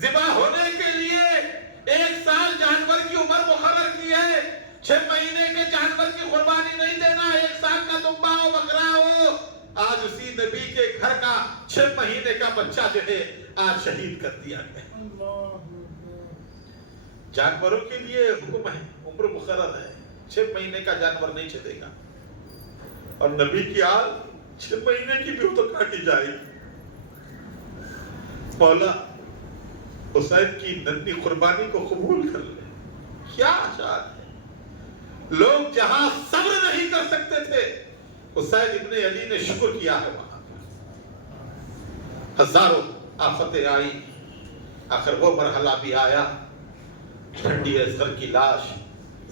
ذبح ہونے کے لیے 1 سال جانور کی عمر مقرر کی ہے، 6 مہینے کے جانور کی قربانی نہیں دینا، 1 سال کا دمبا ہو بکرا ہو، آج اسی نبی کے گھر کا 6 مہینے کا بچہ جو ہے آج شہید کر دیا گیا۔ جانوروں کے لیے حکم ہے، عمر مقرر ہے، 6 مہینے کا جانور نہیں چلے گا، اور نبی کی آل 6 مہینے کی بھی تو کاٹی جائے گی۔ مولا حسین کی ننھی قربانی کو قبول کر لے، کیا شان ہے۔ لوگ جہاں صبر نہیں کر سکتے تھے، حسین ابن علی نے شکر کیا ہے وہاں۔ ہزاروں آفتیں آئی، آخر وہ مرحلہ بھی آیا، ٹھنڈی اصغر کی لاش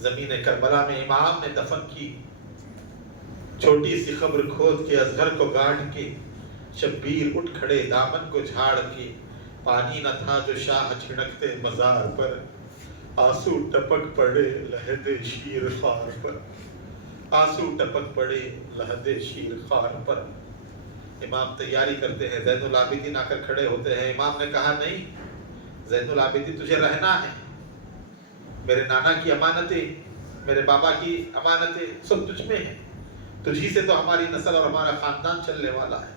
زمین کربلا میں امام نے دفن کی، چھوٹی سی قبر کھود کے اصغر کو گاڑ کے شبیر اٹھ کھڑے دامن کو جھاڑ کے، پانی نہ تھا جو شاہ چھڑکتے مزار پر، آنسو ٹپک پڑے لہدے شیر خوار پر، آنسو ٹپک پڑے لہدے شیر خوار پر۔ امام تیاری کرتے ہیں، زین العابدین آ کر کھڑے ہوتے ہیں۔ امام نے کہا نہیں زین العابدین تجھے رہنا ہے، میرے نانا کی امانتیں، میرے بابا کی امانتیں سب تجھ میں ہیں، تجھی سے تو ہماری نسل اور ہمارا خاندان چلنے والا ہے۔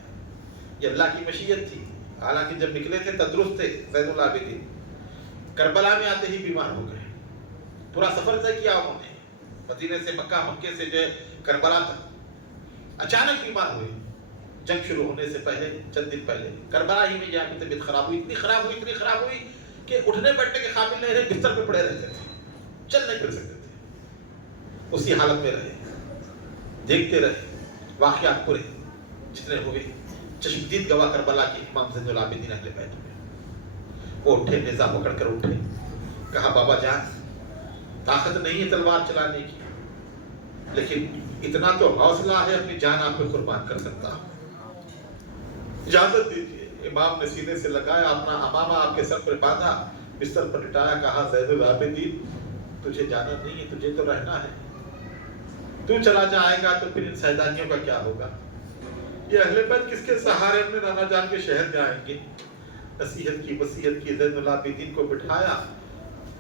یہ اللہ کی مشیت تھی، حالانکہ جب نکلے تھے تندرست تھے زین العابدین، کربلا میں آتے ہی بیمار ہو گئے۔ پورا سفر طے کیا انہوں نے، مدینے سے مکہ، مکے سے جو کربلا تک، اچانک بیمار ہوئے جنگ شروع ہونے سے پہلے چند دن پہلے۔ کربلا ہی میں جا کے طبیعت خراب ہوئی، اتنی خراب ہوئی کہ اٹھنے بیٹھنے کے قابل نہیں رہے، بستر پہ پڑے رہتے تھے، چل نہیں پھر سکتے تھے، اسی حالت میں رہے، دیکھتے رہے واقعات پورے جتنے ہوئے۔ چشمدید گواہ کربلا کے امام زین العابدین اہل بیت میں، وہ اٹھے، نیزہ پکڑ کر اٹھے، کہا بابا جان طاقت نہیں ہے تلوار چلانے کی، لیکن اتنا تو حوصلہ ہے اپنی جان آپ پہ قربان کر سکتا ہوں، اجازت دیجیے۔ امام نے سینے سے لگایا، اپنا امامہ آپ کے سر پر باندھا، بستر پر لٹایا، کہا زین العابدین تجھے جانا نہیں ہے، تجھے تو رہنا ہے، تو چلا جائے گا تو پھر ان سیدانیوں کا کیا ہوگا؟ یہ اہل بیت کس کے سہارے اپنے نانا جان کے شہر میں آئیں گے؟ نصیحت کی، وصیت کی، زین العابدین کو بٹھایا،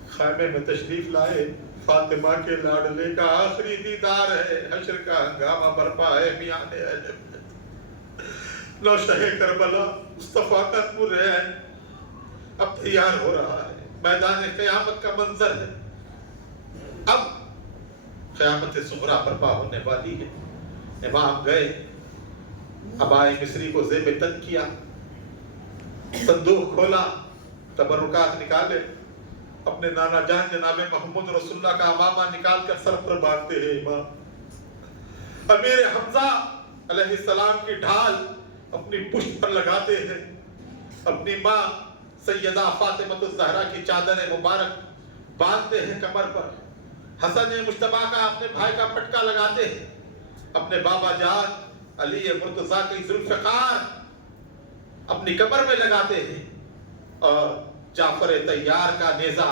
خیمے میں تشریف لائے، فاطمہ کے لاڈلے کا آخری دیدار ہے، حشر کا ہنگامہ برپا ہے، میان اہل بیت، نوشہ کربلا مصطفیٰ کا نور ہے، اب تیار ہو رہا ہے، میدان قیامت کا منظر ہے، اب قیامت صغریٰ برپا ہونے والی ہے۔ امام گئے، عبائے مصری کو زیب تن کیا، صندوق کھولا، تبرکات نکالے، اپنے نانا جان جناب محمد رسول اللہ کا امامہ نکال کر سر پر باندھتے ہیں امام، امیر حمزہ علیہ السلام کی ڈھال اپنی پشت پر لگاتے ہیں، اپنی ماں سیدہ فاطمہ الزہرا کی چادر مبارک باندھتے ہیں کمر پر، حسن مجتبیٰ کا اپنے بھائی کا پٹکا لگاتے ہیں، اپنے بابا جان علی مرتضیٰ کی ذوالفقار اپنی کمر میں لگاتے ہیں، اور جعفر طیار کا نیزہ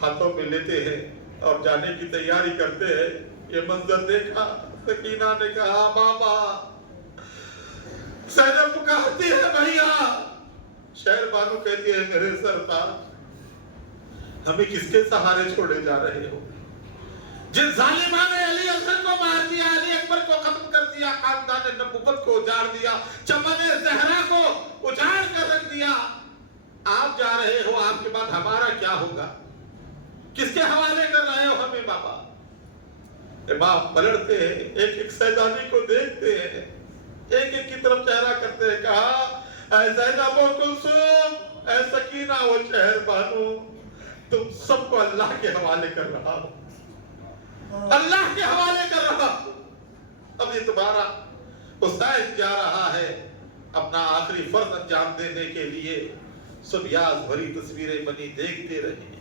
ہاتھوں میں لیتے ہیں اور جانے کی تیاری کرتے ہیں۔ یہ منظر دیکھا، سکینہ نے کہا بابا، زینب پکارتی ہے بھیا، شہر بانو کہتی ہے میرے سرتاج، ہمیں کس کے سہارے چھوڑے جا رہے ہو؟ جن ظالمان نے علی اصغر کو مار دیا، علی اکبر کو ختم کر دیا، خاندان نبوت کو اجاڑ دیا، چمن زہرا کو اجاڑ کر رکھ دیا، آپ جا رہے ہو، آپ کے بعد ہمارا کیا ہوگا؟ کس کے حوالے کر رہے ہو ہمیں بابا؟ امام پلٹتے ہیں، ایک ایک سیدانی کو دیکھتے ہیں، ایک ایک کی طرف چہرہ کرتے ہیں، کہا اے زینب و کلثوم، اے سکینہ و شہر بانو، تم سب کو اللہ کے حوالے کر رہا ہو، اللہ کے حوالے کر رہا ہو۔ اب یہ تمہارا حسین جا رہا ہے اپنا آخری فرض انجام دینے کے لیے، سبیاز بھری تصویریں بنی دیکھتے رہے۔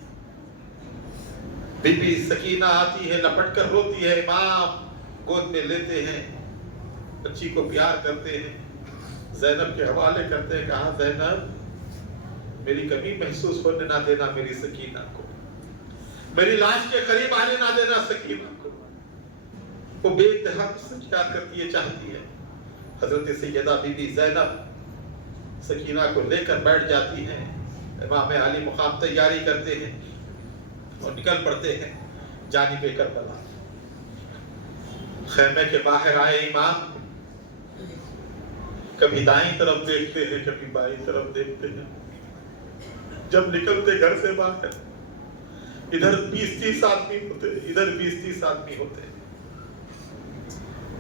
بی بی سکینہ آتی ہے، لپٹ کر روتی ہے، امام گود میں لیتے ہیں، بچی کو پیار کرتے ہیں، زینب کے حوالے کرتے ہیں، کہا زینب میری کمی محسوس ہونے نہ دینا میری سکینہ کو، میری لاش کے قریب آنے نہ دینا سکینہ کو. وہ بے انتہا سے پیار کرتی ہے، چاہتی ہے. حضرت سیدہ بی بی زینب سکینہ کو لے کر بیٹھ جاتی ہیں. امام علی مقام تیاری کرتے ہیں اور نکل پڑتے ہیں جانب کربلا. خیمے کے باہر آئے امام کبھی دائیں طرف دیکھتے ہیں، کبھی بائیں طرف دیکھتے ہیں. جب نکلتے گھر سے باہر ادھر 20-30 آدمی ہوتے، ادھر 20-30 آدمی ہوتے.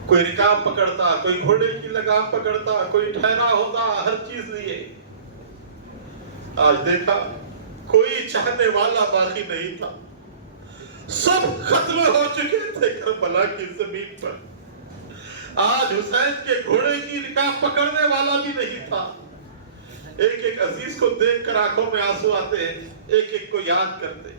کوئی رکاب پکڑتا، کوئی گھوڑے کی لگام پکڑتا، کوئی ٹھہرا ہوتا، ہر چیز لیے. آج دیکھا کوئی چاہنے والا باقی نہیں تھا، سب ختم ہو چکے تھے کربلا کی زمین پر. آج حسین کے گھوڑے کی رکاب پکڑنے والا بھی نہیں تھا. ایک ایک عزیز کو دیکھ کر آنکھوں میں آنسو آتے ہیں، ایک ایک کو یاد کرتے.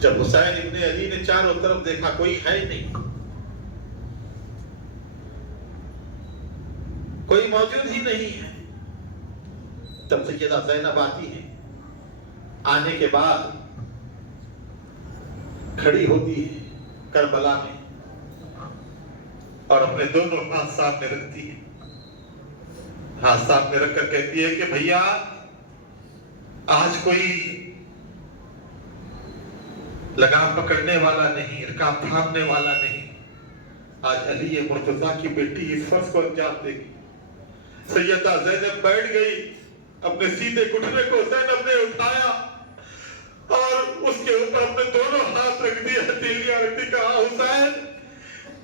جب حسین ابن علی نے چاروں طرف دیکھا کوئی ہے نہیں، کوئی موجود ہی نہیں ہے، تب سیدہ زینب آتی ہے. آنے کے بعد کھڑی ہوتی ہے کربلا میں اور اپنے دونوں ہاتھ سامنے رکھتی ہے. ہاتھ سامنے رکھ کر کہتی ہے کہ بھیا آج کوئی لگام پکڑنے والا نہیں، رکاب تھامنے والا نہیں. آج علی مرتضیٰ کی بیٹی اس فرض کو انجام دے گی. سیدہ زینب بیٹھ گئی، اپنے سیدھے گھٹنے کو زینب نے اٹھایا اور اس کے اوپر اپنے دونوں ہاتھ رکھ دی، ہتھیلیاں رکھ دی. کہا حسین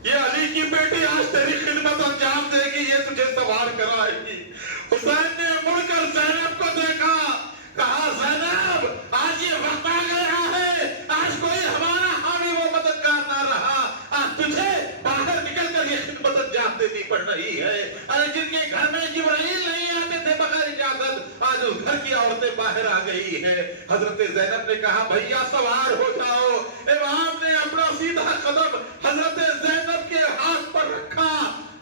یہ علی کی بیٹی آج تیری خدمت انجام دے گی، یہ تجھے سوار کرائے گی. حسین نے مڑ کر زینب کو دیکھا، کہا زینب آج یہ وقت آ گیا ہے، آج کوئی ہمارا حامی و مددگار نہ رہا، آج تجھے باہر نکل کر یہ خدمت انجام دینی پڑ رہی ہے. ارے جن کے گھر میں جبرائیل نہیں آتے تھے بغیر اجازت، آج اس گھر کی عورتیں باہر آ گئی ہیں. حضرت زینب نے کہا بھیا سوار ہو جاؤ. امام نے اپنا سیدھا قدم حضرت زینب کے ہاتھ پر رکھا.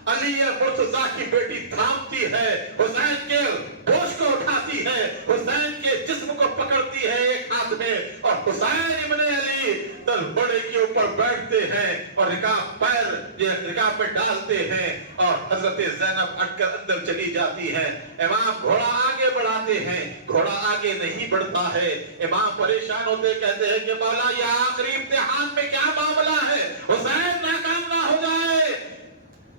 علی مرتضیٰ کی بیٹی تھامتی ہے، حسین کے بوجھ کو اٹھاتی ہے، حسین کے جسم کو پکڑتی ہے ایک ہاتھ میں، اور حسین ابن علی تل بڑے کے اوپر بیٹھتے ہیں اور رکاب پہ ڈالتے ہیں اور حضرت زینب اٹھ کر اندر چلی جاتی ہیں. امام گھوڑا آگے بڑھاتے ہیں، گھوڑا آگے نہیں بڑھتا ہے. امام پریشان ہوتے کہتے ہیں کہ مولا یہ آخری امتحان میں کیا معاملہ ہے، حسین ناکام نہ ہو جائے.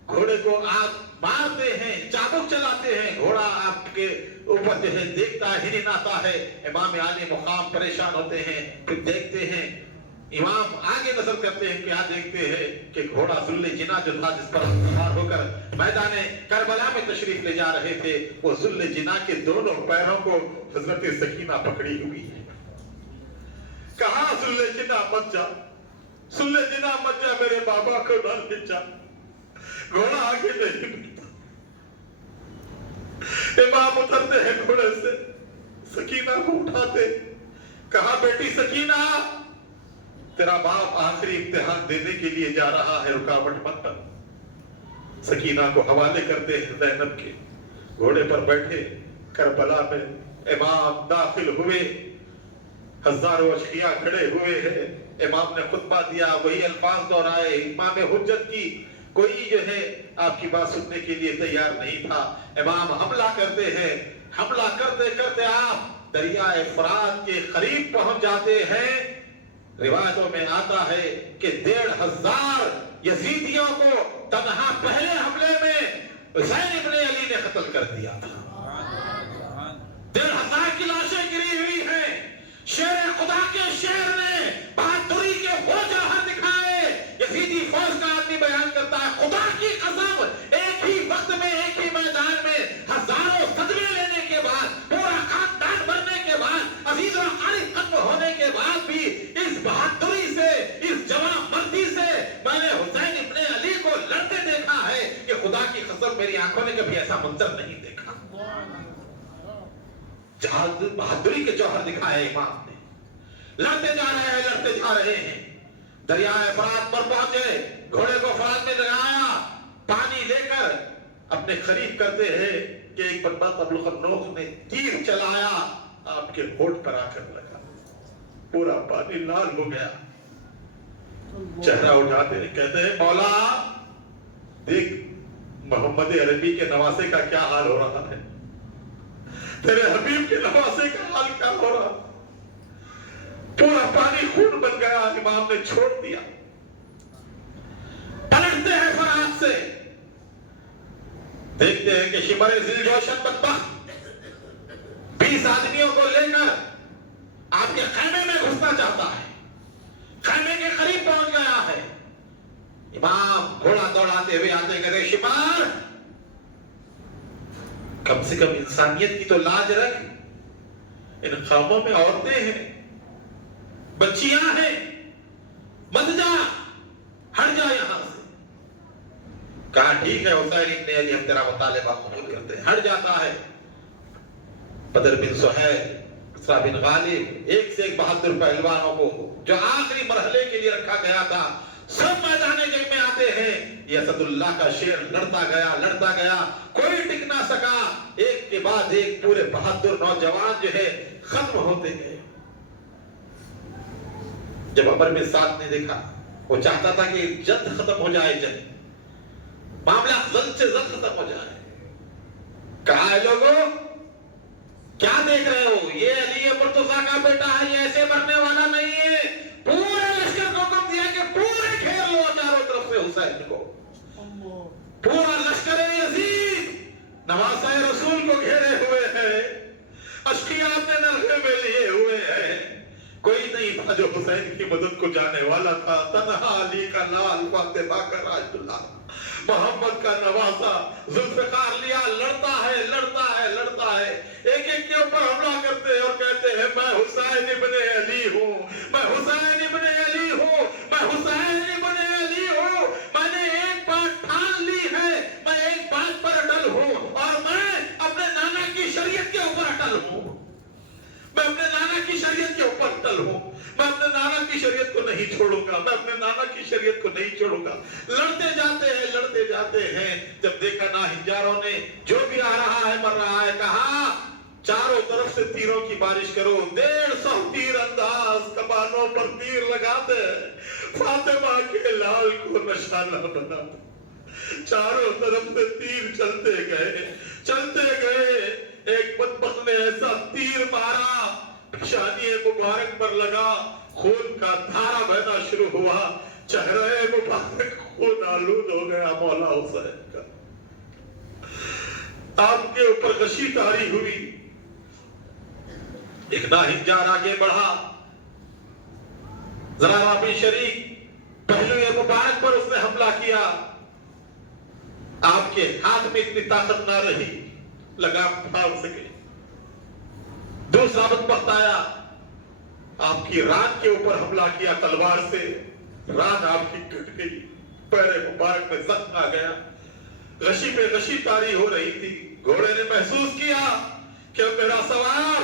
گھوڑے کو آپ مارتے ہیں، چابک چلاتے ہیں، گھوڑا آپ کے اوپر جو ہے دیکھتا ہے، ہی آتا ہے. امام علی مقام پریشان ہوتے ہیں، پھر دیکھتے ہیں. امام آگے نظر کرتے ہیں، کیا دیکھتے ہیں کہ گھوڑا ذل جنا جو تھا جس پر سوار ہو کر میدان کربلا میں تشریف لے جا رہے تھے، وہ ذل جنا کے دونوں پیروں کو حضرت سکینہ پکڑی ہوئی ہے. کہاں ذل جنا مت جا، ذل جنا مت جا، میرے بابا کو نہ لے جا. گھوڑا آگے نہیں بڑھتا. امام اترتے ہیں گھوڑے سے، سکینہ کو اٹھاتے. کہا بیٹی سکینہ تیرا باپ آخری امتحان دینے کے لیے جا رہا ہے، رکاوٹ مت کر. سکینہ کو حوالے کرتے ہیں زینب کے. گھوڑے پر بیٹھے کربلا میں امام داخل ہوئے، ہزاروں اشقیاء کھڑے ہوئے ہیں. امام نے خطبہ دیا، وہی الفاظ دہرائے. امام حجت کی کوئی جو ہے آپ کی بات سننے کے لیے تیار نہیں تھا. امام حملہ کرتے ہیں، حملہ کرتے کرتے آپ دریائے فرات کے قریب پہنچ جاتے ہیں. روایتوں میں آتا ہے کہ 1500 یزیدیوں کو تنہا پہلے حملے میں حسین ابن علی نے قتل کر دیا تھا. 1500 کی لاشیں گری ہوئی ہیں. شیر خدا کے شیر نے بہادری کے وہ جوہر دکھائے. یزیدی فوج کا آدمی بیان کرتا ہے خدا کی قسم ایک ہی وقت میں ایک ہی میدان میں ہزاروں صدمے لینے کے بعد، پورا خاندان مرنے کے بعد، عزیز و اقارب ختم ہونے کے بعد بھی اس بہادری سے، اس جوان مردی سے میں نے حسین ابن علی کو لڑتے دیکھا ہے کہ خدا کی قسم میری آنکھوں نے کبھی ایسا منظر نہیں دیکھا. بہادری کے جوہر دکھائے امام نے. لڑتے جا رہے ہیں، لڑتے جا رہے ہیں. دریائے فرات پر پہنچے، گھوڑے کو فرات میں لگایا، پانی لے کر اپنے قریب کرتے ہیں کہ ایک بندہ ابو الخنوخ نے تیر چلایا. آپ کے ہونٹ پر آ کر لگا، پورا پانی لال ہو گیا۔ چہرہ اٹھاتے ہیں، کہتے ہیں مولا دیکھ محمد عربی کے نواسے کا کیا حال ہو رہا ہے، تیرے حبیب کے نواسے کا حال کیا ہو رہا، پورا پانی خون بن گیا۔ امام نے چھوڑ دیا، پلٹتے ہیں فرات سے، دیکھتے ہیں کہ شمر ذی جوشن بدبخت 20 آدمیوں کو لے کر آپ کے خیمے میں گھسنا چاہتا ہے، خیمے کے قریب پہنچ گیا ہے۔ امام گھوڑا دوڑاتے ہوئے آتے ہیں، کہتے شمار کم سے کم انسانیت کی تو لاج رکھ، ان خیموں میں عورتیں ہیں، بچیاں ہیں، مت جا، ہٹ جا یہاں سے۔ کہا ٹھیک ہے حسین ابن علی، ہم تیرا مطالبہ قبول کرتے ہیں۔ ہٹ جاتا ہے۔ بدر بن سہیل، اسرا بن غالب، ایک سے ایک بہادر پہلوانوں کو جو آخری مرحلے کے لیے رکھا گیا تھا، سب میدان جنگ میں آتے ہیں۔ یہ اسد اللہ کا شیر لڑتا گیا، کوئی ٹک نہ سکا، ایک کے بعد ایک پورے بہادر نوجوان جو ہے ختم ہوتے گئے۔ جب عمر بن سعد نے دیکھا، وہ چاہتا تھا کہ جلد ختم ہو جائے، جنگ معاملہ جلد سے جلد ختم ہو جائے۔ کہا ہے لوگو کیا دیکھ رہے ہو، یہ علی مرتضیٰ کا بیٹا ہے، یہ ایسے مرنے والا نہیں ہے۔ پورے لشکر کو حکم دیا کہ پورے گھیر لو چاروں طرف سے حسین کو۔ پورا لشکر یزید نواسہ رسول کو گھیرے ہوئے ہے، اشقیاء اپنے نرغے میں لیے ہوئے ہیں۔ کوئی نہیں تھا جو حسین کی مدد کو جانے والا تھا۔ تنہا علی کا لال فاطمہ کا راج اللہ، محمد کا نواسہ ذوالفقار لیا، لڑتا ہے۔ ایک ایک کے اوپر حملہ کرتے ہیں اور کہتے ہیں میں حسین ابن علی ہوں، میں حسین ابن علی ہوں، میں حسین ابن علی ہوں۔ میں نے ایک بات ٹھان لی ہے، میں ایک بات پر اٹل ہوں، اور میں اپنے نانا کی شریعت کے اوپر اٹل ہوں، میں اپنے نانا کی شریعت کے اوپر اٹل ہوں، میں اپنے نانا کی شریعت کو نہیں چھوڑوں گا، میں اپنے نانا کی شریعت کو نہیں چھوڑوں گا۔ لڑتے جاتے ہیں۔ جب دیکھا ناہنجاروں نے جو بھی آ رہا ہے مر رہا ہے، کہا چاروں طرف سے تیروں کی بارش کرو۔ 150 تیر انداز کمانوں پر تیر لگاتے فاطمہ کے لال کو نشانہ بنا۔ چاروں طرف سے تیر چلتے گئے۔ ایک بدبخت نے ایسا تیر مارا، پیشانی مبارک پر لگا، خون کا دھارا بہنا شروع ہوا، چہرہ مبارک خون آلود ہو گیا مولا حسین کا۔ آپ کے اوپر غشی طاری ہوئی۔ ایک ناہنجار آگے بڑھا، ذرا بن شریک پہلو مبارک پر اس نے حملہ کیا۔ آپ کے ہاتھ میں اتنی طاقت نہ رہی، لگام پھاڑ سکے۔ دوسرا بدبخت آیا، آپ کی ران کے اوپر حملہ کیا تلوار سے، ران آپ کی کٹ گئی، پیر مبارک میں زخم آ گیا، غشی پہ غشی طاری ہو رہی تھی۔ گھوڑے نے محسوس کیا کہ میرا سوار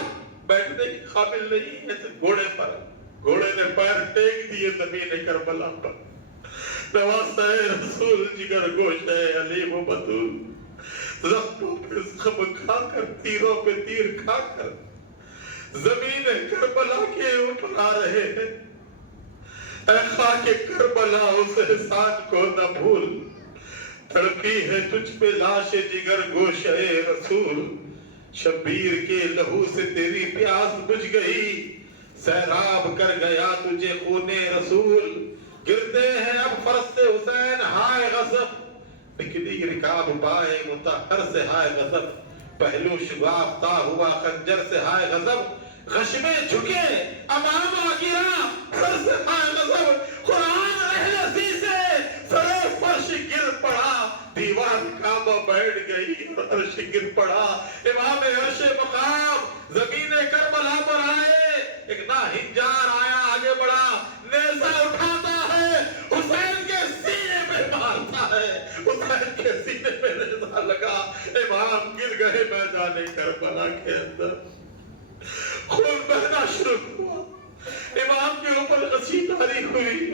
بیٹھنے کی قابل نہیں ہے، گھوڑے نے پیر ٹیک دیے زمین کربلا پر۔ نواسہ رسول جگر گوش ہے علی و بطول، زخموں پہ زخم کھا کر، تیروں پہ تیر کھا کر زمین کربلا کے اوپر آ رہے ہیں۔ اے خاک کربلا اس احسان کو نہ بھول، تڑپی ہے تجھ پہ لاش جگر گوشہ رسول، شبیر کے لہو سے تیری پیاس بجھ گئی، سیراب کر گیا تجھے خون رسول۔ گرتے ہیں اب فرست حسین ہائے غضب، نکلی رکاب پائے مطہر سے ہائے غضب، پہلو شگافتہ ہوا خنجر سے ہائے غضب، غشمے جھکے امام گرا سر سے ہائے غضب، قرآن اہل سی سے سر فرش گر پڑا، دیوار کعبہ بیٹھ گئی اور عرش گر پڑا۔ امام عرش مقام زمین کربلا پر آئے، ایک ناہنجار آیا، آگے بڑھا، نیزہ اٹھاتا ہے، حسین کے سینے پہ مارتا ہے، حسین کے سینے پہ نیزہ لگا، امام گر گئے میدان کربلا کے اندر، خون بہنا شروع ہوا، امام کے اوپر غشی طاری ہوئی۔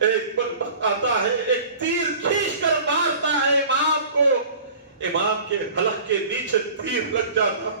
ایک بدبخت آتا ہے، ایک تیر کھینچ کر مارتا ہے امام کو، امام کے حلق کے نیچے تیر لگ جاتا،